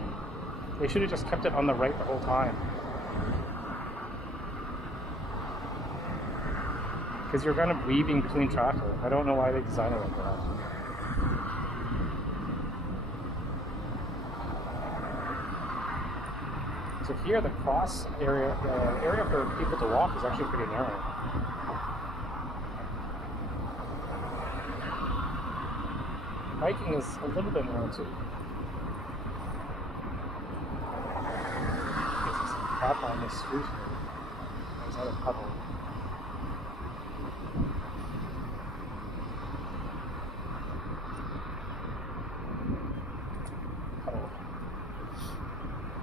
They should have just kept it on the right the whole time. Because you're kind of weaving between traffic. I don't know why they designed it like that. So here, the cross area, the area for people to walk is actually pretty narrow. Biking is a little bit narrow too. There's some crap on this street here. There's another puddle.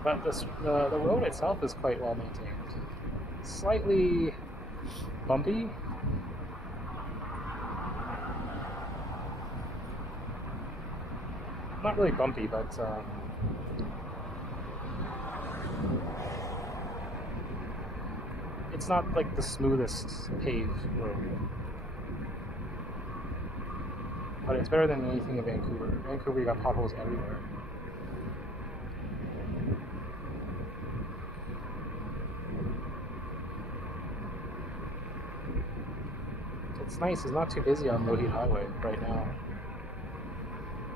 But the road itself is quite well maintained. Slightly bumpy. Not really bumpy, but it's not like the smoothest paved road. But it's better than anything in Vancouver. Vancouver, you got potholes everywhere. It's nice, it's not too busy on Lougheed Highway right now.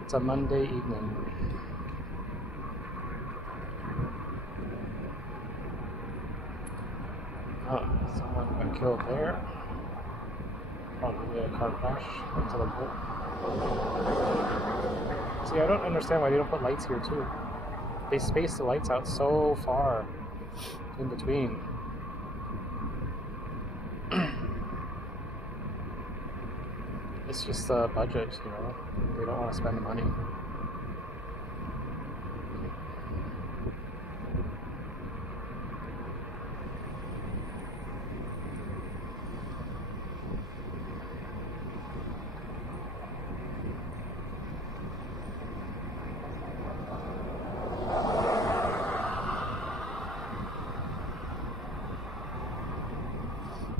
It's a Monday evening. Oh, someone got killed there. Probably a car crash into the boat. See, I don't understand why they don't put lights here too. They space the lights out so far in between. It's just a budget, They don't want to spend the money.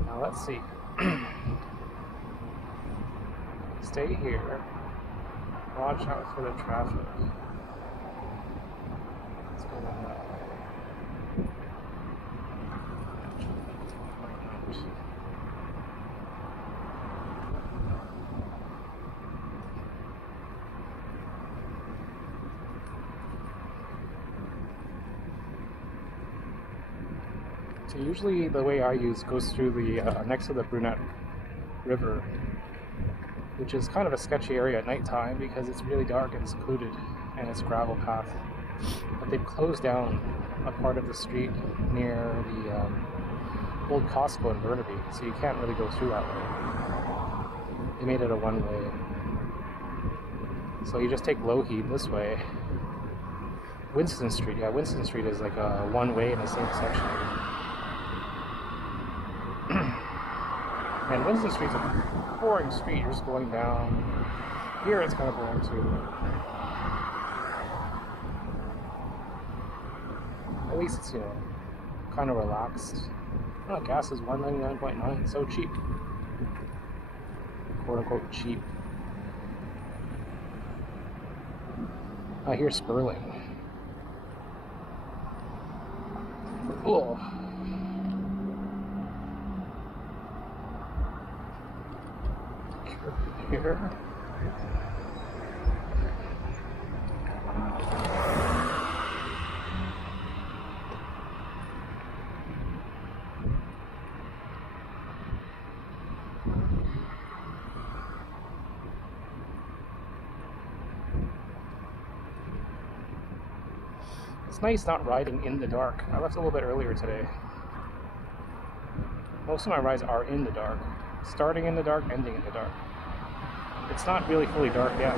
Now let's see. Stay here. Watch out for the traffic. So usually the way I use goes through the next to the Brunette River, which is kind of a sketchy area at nighttime because it's really dark and secluded and it's gravel path. But they've closed down a part of the street near the old Costco in Burnaby, so you can't really go through that way. They made it a one-way. So you just take Lougheed this way. Winston Street, yeah, Winston Street is like a one-way in the same section. And Winston Street's a boring street, you're just going down. Here it's kind of boring too. At least it's, you know, kind of relaxed. Oh, gas is $1.99.9, so cheap. Quote unquote cheap. I hear Sperling. Oh. Here. It's nice not riding in the dark. I left a little bit earlier today. Most of my rides are in the dark. Starting in the dark, ending in the dark. It's not really fully dark yet.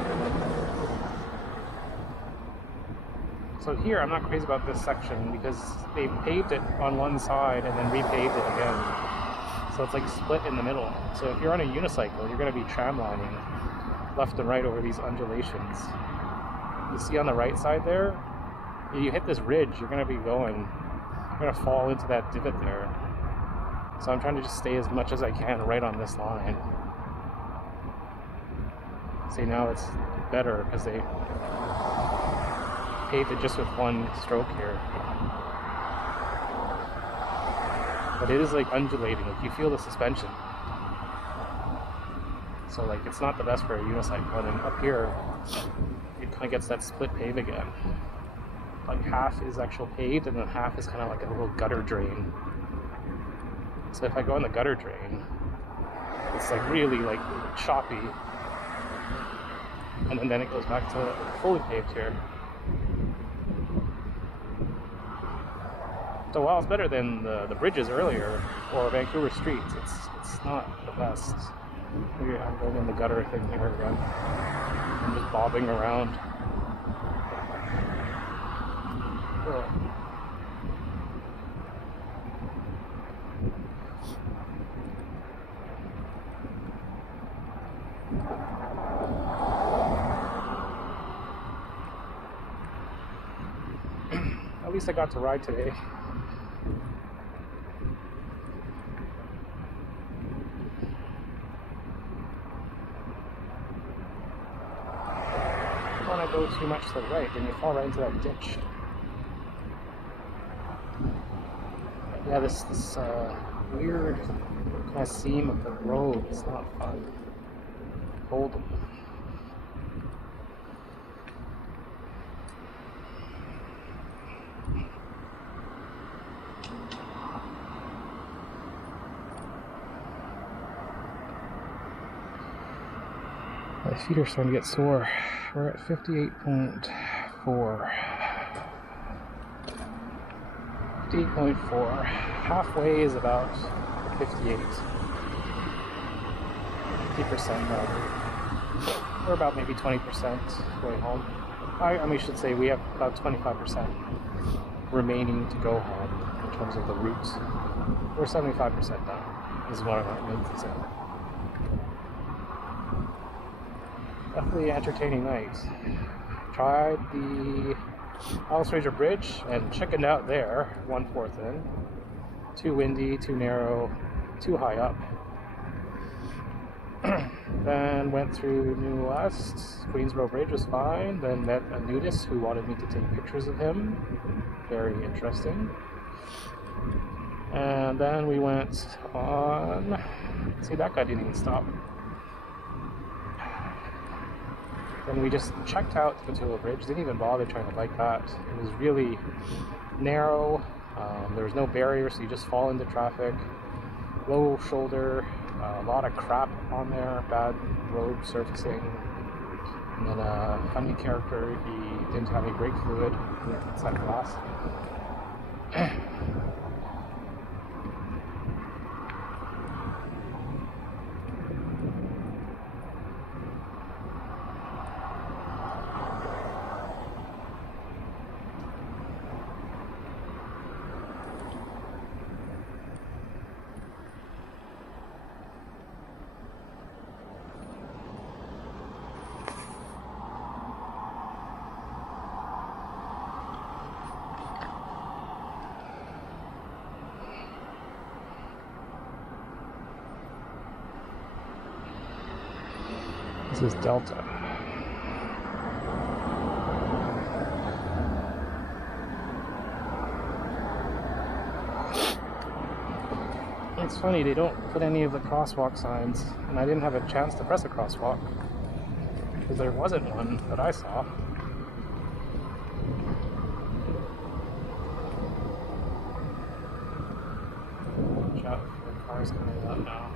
So here, I'm not crazy about this section because they paved it on one side and then repaved it again. So it's like split in the middle. So if you're on a unicycle, you're going to be tramlining left and right over these undulations. You see on the right side there, you hit this ridge, you're going to be going, you're going to fall into that divot there. So I'm trying to just stay as much as I can right on this line. See, now it's better because they paved it just with one stroke here. But it is like undulating, like you feel the suspension. So like it's not the best for a unicycle. And then up here, it kind of gets that split pave again. Like half is actual paved and then half is kind of like a little gutter drain. So if I go in the gutter drain, it's like really like choppy. And then it goes back to fully paved here. So while it's better than the bridges earlier, or Vancouver streets, it's not the best. Maybe I'm going in the gutter thing here again. I'm just bobbing around. Ugh. At least I got to ride today. When I go too much to the right, then you fall right into that ditch. Yeah, this weird kind of seam of the road is not fun. Hold them. My feet are starting to get sore. We're at 58.4. 58.4. Halfway is about 58. 50% now. We're about maybe 20% going home. I mean, I should say we have about 25% remaining to go home in terms of the route. We're 75% done, is what I meant to say. Definitely entertaining night. Tried the Alex Fraser Bridge and chickened out there, 1/4 in. Too windy, too narrow, too high up. Then went through New West. Queensboro Bridge was fine. Then met a nudist who wanted me to take pictures of him. Very interesting. And then we went on. See, that guy didn't even stop. Then we just checked out the Cotillo Bridge. Didn't even bother trying to bike that. It was really narrow, There's no barrier, so you just fall into traffic. Low shoulder, a lot of crap on there, bad road surfacing. And then a funny character, he didn't have any brake fluid inside glass. This is Delta. It's funny, they don't put any of the crosswalk signs, and I didn't have a chance to press a crosswalk because there wasn't one that I saw. Watch out for cars coming up now.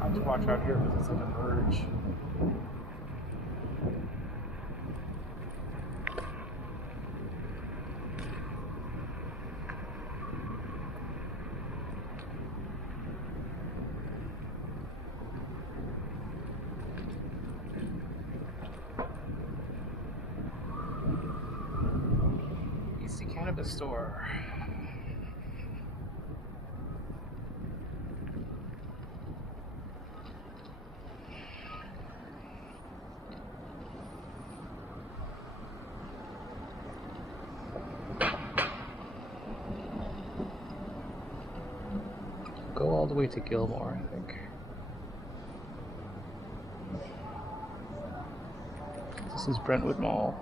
I have to watch out here because it's like a merge. Easy Cannabis Store. Go all the way to Gilmore, I think. This is Brentwood Mall.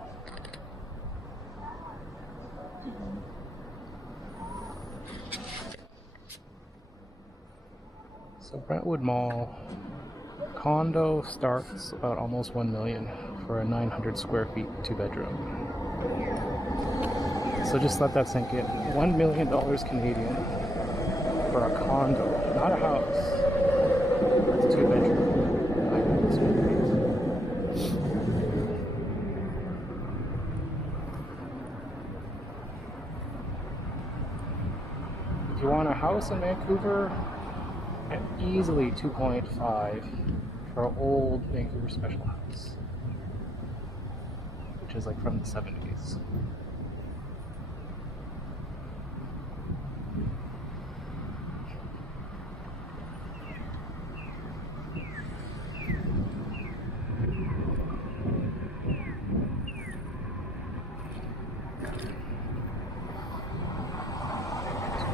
So Brentwood Mall condo starts about almost 1 million for a 900 square feet 2-bedroom. So just let that sink in. $1 million Canadian for a condo, not a house. It's a 2-bedroom, 900 square feet. If you want a house in Vancouver, easily 2.5 for an old Vancouver special house, which is like from the 70s.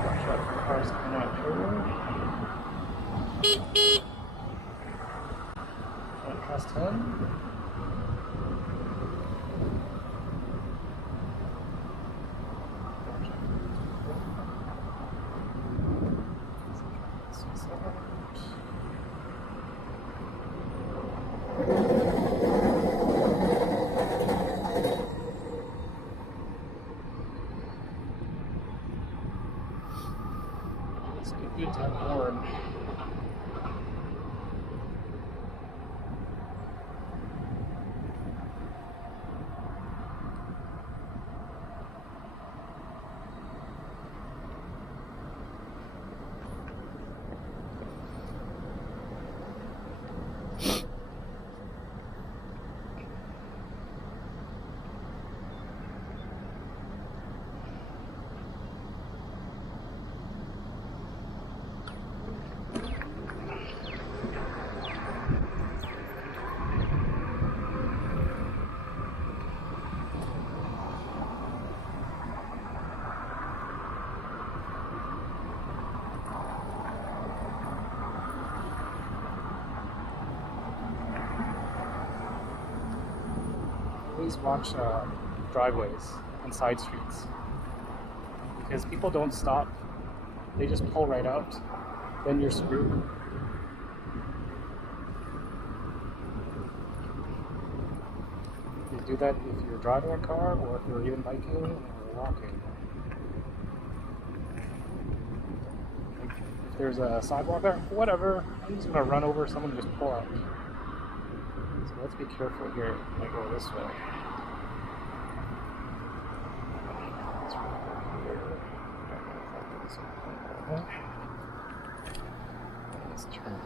Watch out for cars coming out here. Don't trust him. It's good to have a horn. just watch driveways and side streets, because people don't stop, they just pull right out, then you're screwed. You do that if you're driving a car, or if you're even biking or walking. If there's a sidewalk there, whatever, I'm just gonna run over someone and just pull out. So let's be careful here. I go this way. Let's run over here. Let's turn.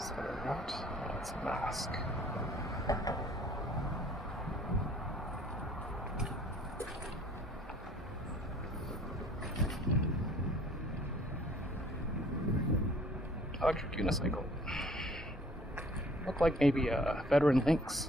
Set it out. That's a mask. Electric unicycle. Look like maybe a veteran Lynx.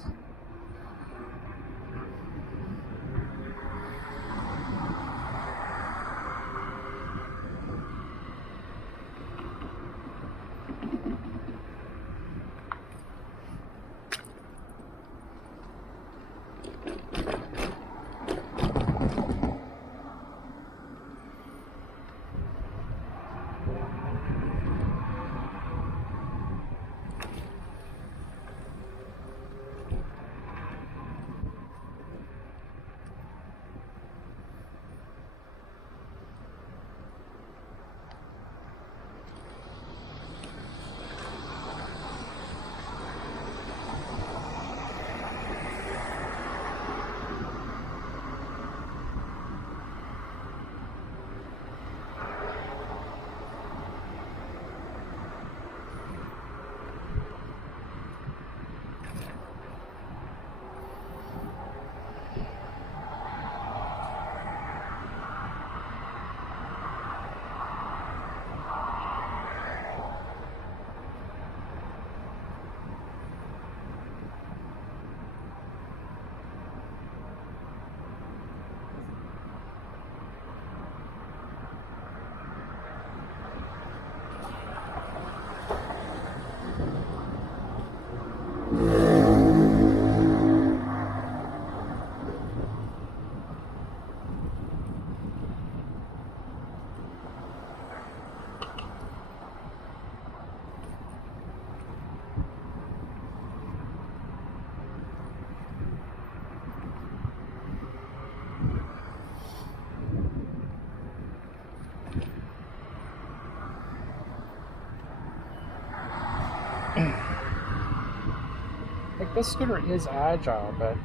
Like, this scooter is agile, but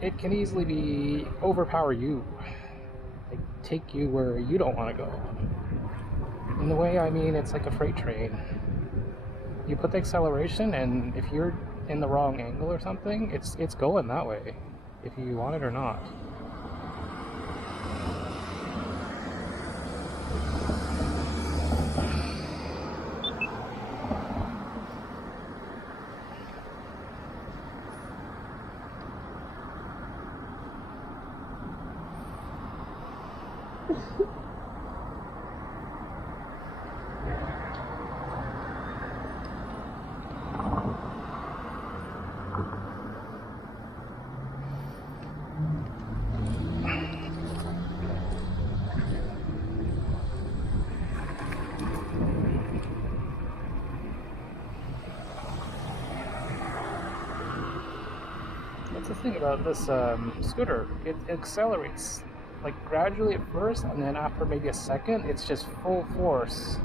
it can easily overpower you. Like, take you where you don't want to go. In a way, I mean, it's like a freight train. You put the acceleration, and if you're in the wrong angle or something, it's going that way, if you want it or not. That's the thing about this scooter. It accelerates like gradually at first, and then after maybe a second, it's just full force.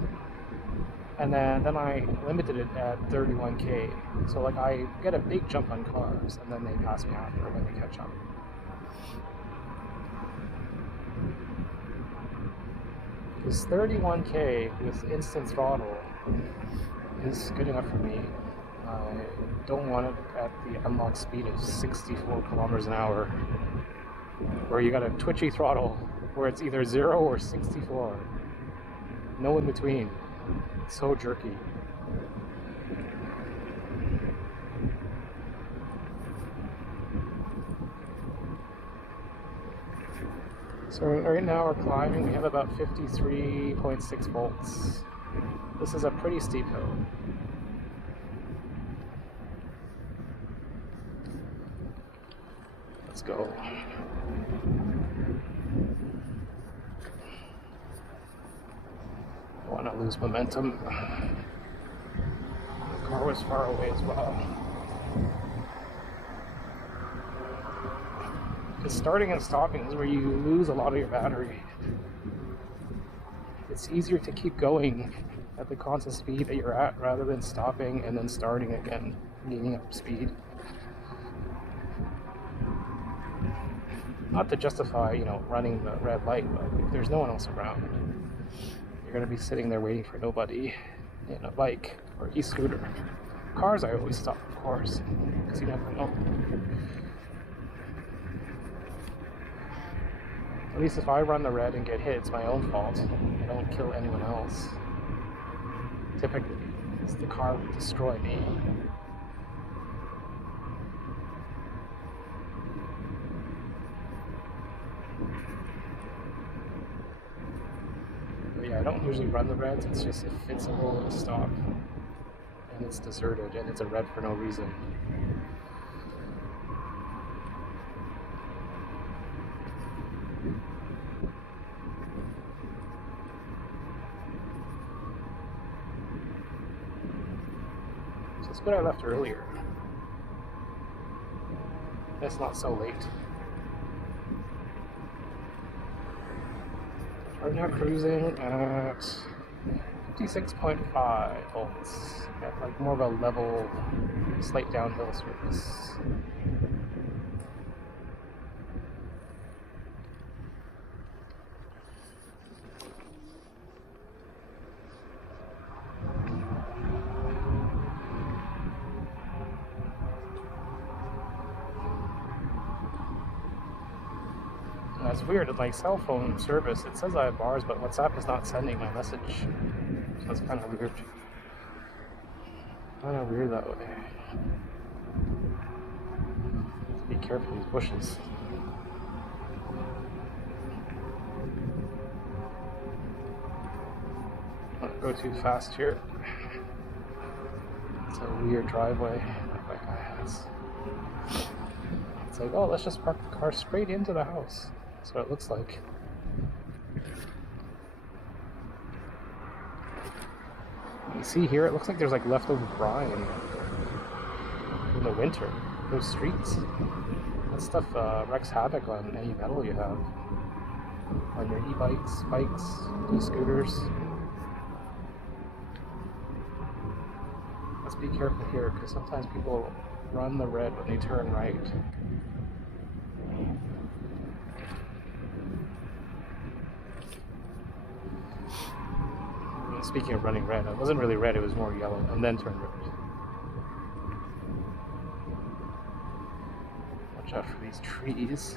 And then I limited it at 31k. So like I get a big jump on cars, and then they pass me after when they catch up. Because 31k with instant throttle is good enough for me. I don't want it at the unlocked speed of 64 kilometers an hour, where you got a twitchy throttle where it's either 0 or 64. No in between. It's so jerky. So right now we're climbing. We have about 53.6 volts. This is a pretty steep hill. Let's go. Don't want to lose momentum. The car was far away as well. Because starting and stopping is where you lose a lot of your battery. It's easier to keep going at the constant speed that you're at rather than stopping and then starting again, gaining up speed. Not to justify, running the red light, but if there's no one else around, you're going to be sitting there waiting for nobody in a bike or e-scooter. Cars, I always stop, of course, because you never know. At least if I run the red and get hit, it's my own fault. I don't kill anyone else. Typically, it's the car will destroy me. But yeah, I don't usually run the reds. It's just if it's a rolling stop and it's deserted and it's a red for no reason. It's good I left earlier. It's not so late. We're now cruising at 56.5 volts at like more of a level, slight downhill surface. It's weird, with my cell phone service, it says I have bars, but WhatsApp is not sending my message. So it's kind of weird. Kind of weird that way. Be careful of these bushes. Don't go too fast here. It's a weird driveway that guy has. It's like, oh, let's just park the car straight into the house. That's what it looks like. You see here, it looks like there's like leftover brine in the winter. Those streets. That stuff wreaks havoc on any metal you have. On your e-bikes, bikes, e-scooters. Let's be careful here, because sometimes people run the red when they turn right. Speaking of running red, it wasn't really red, it was more yellow, and then turned red. Watch out for these trees.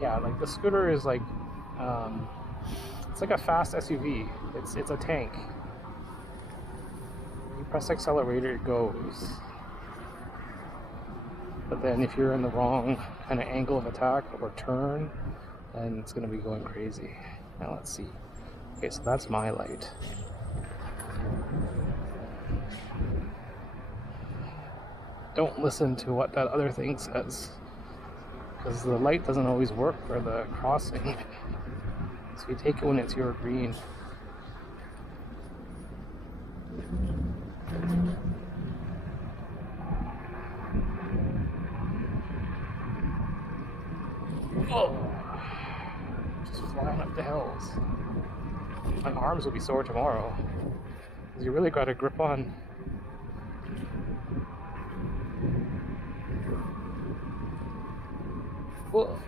Yeah, like the scooter is like, it's like a fast SUV. It's a tank. You press accelerator, it goes. But then if you're in the wrong kind of angle of attack or turn, then it's going to be going crazy. Now let's see. Okay, so that's my light. Don't listen to what that other thing says, because the light doesn't always work for the crossing. So you take it when it's your green. arms will be sore tomorrow. Because you really got to grip on. Whoa.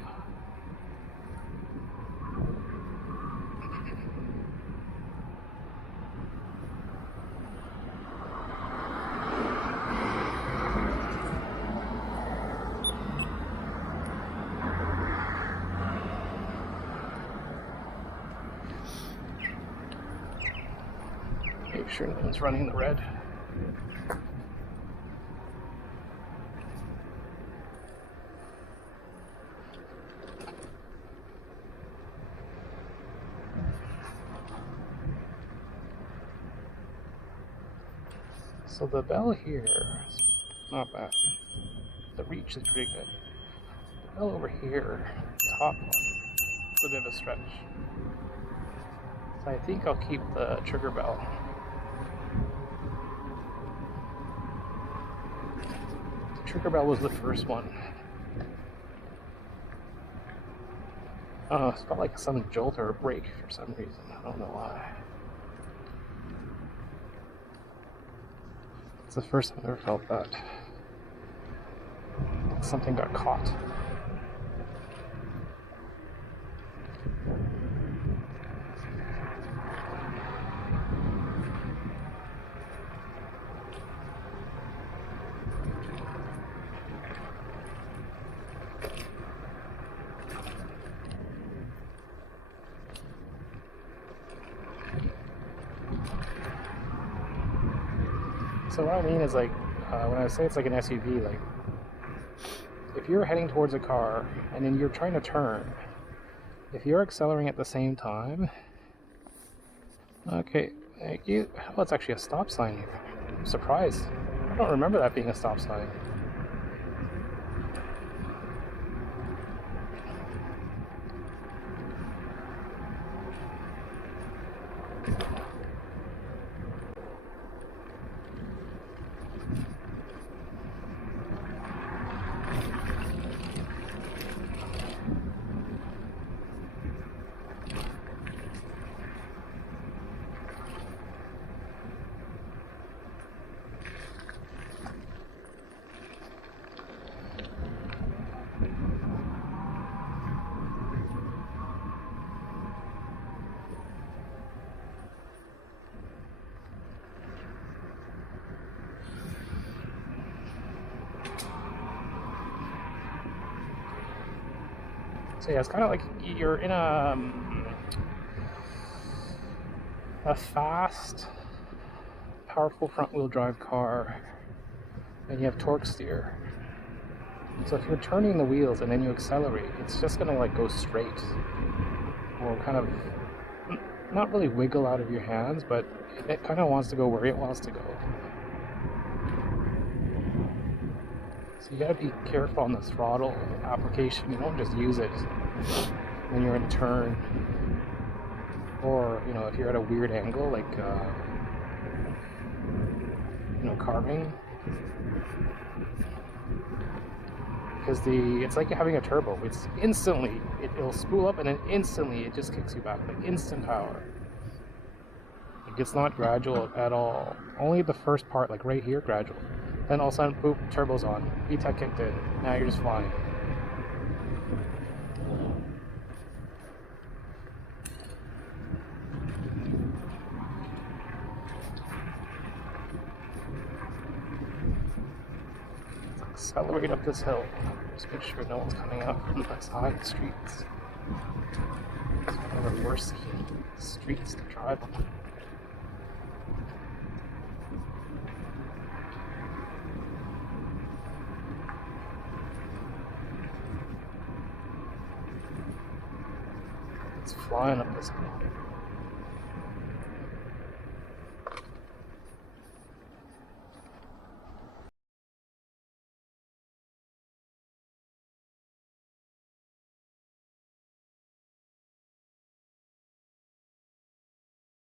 Make sure no one's running the red. So the bell here is not bad. The reach is pretty good. The bell over here, the top one, it's a bit of a stretch. So I think I'll keep the trigger bell. The trigger bell was the first one. I don't know, it felt like some jolt or a break for some reason. I don't know why. It's the first time I've ever felt that. Something got caught. So what I mean is, like, when I say it's like an SUV, like, if you're heading towards a car and then you're trying to turn, if you're accelerating at the same time, okay, oh, it's actually a stop sign here. I'm surprised. I don't remember that being a stop sign. So yeah, it's kind of like you're in a fast, powerful front-wheel drive car, and you have torque steer. So if you're turning the wheels and then you accelerate, it's just gonna like go straight, or kind of not really wiggle out of your hands, but it kind of wants to go where it wants to go. So you gotta be careful on the throttle application. You don't just use it when you're in a turn, or if you're at a weird angle, like carving, because it's like having a turbo. It's instantly it'll spool up and then instantly it just kicks you back, like instant power. Like, it's not gradual at all. Only the first part, like right here, gradual. Then all of a sudden, boop, turbo's on. VTEC kicked in. Now you're just flying. Let's accelerate up this hill. Just make sure no one's coming out from the side streets. It's one of the worst streets to drive on. Flying up this hill.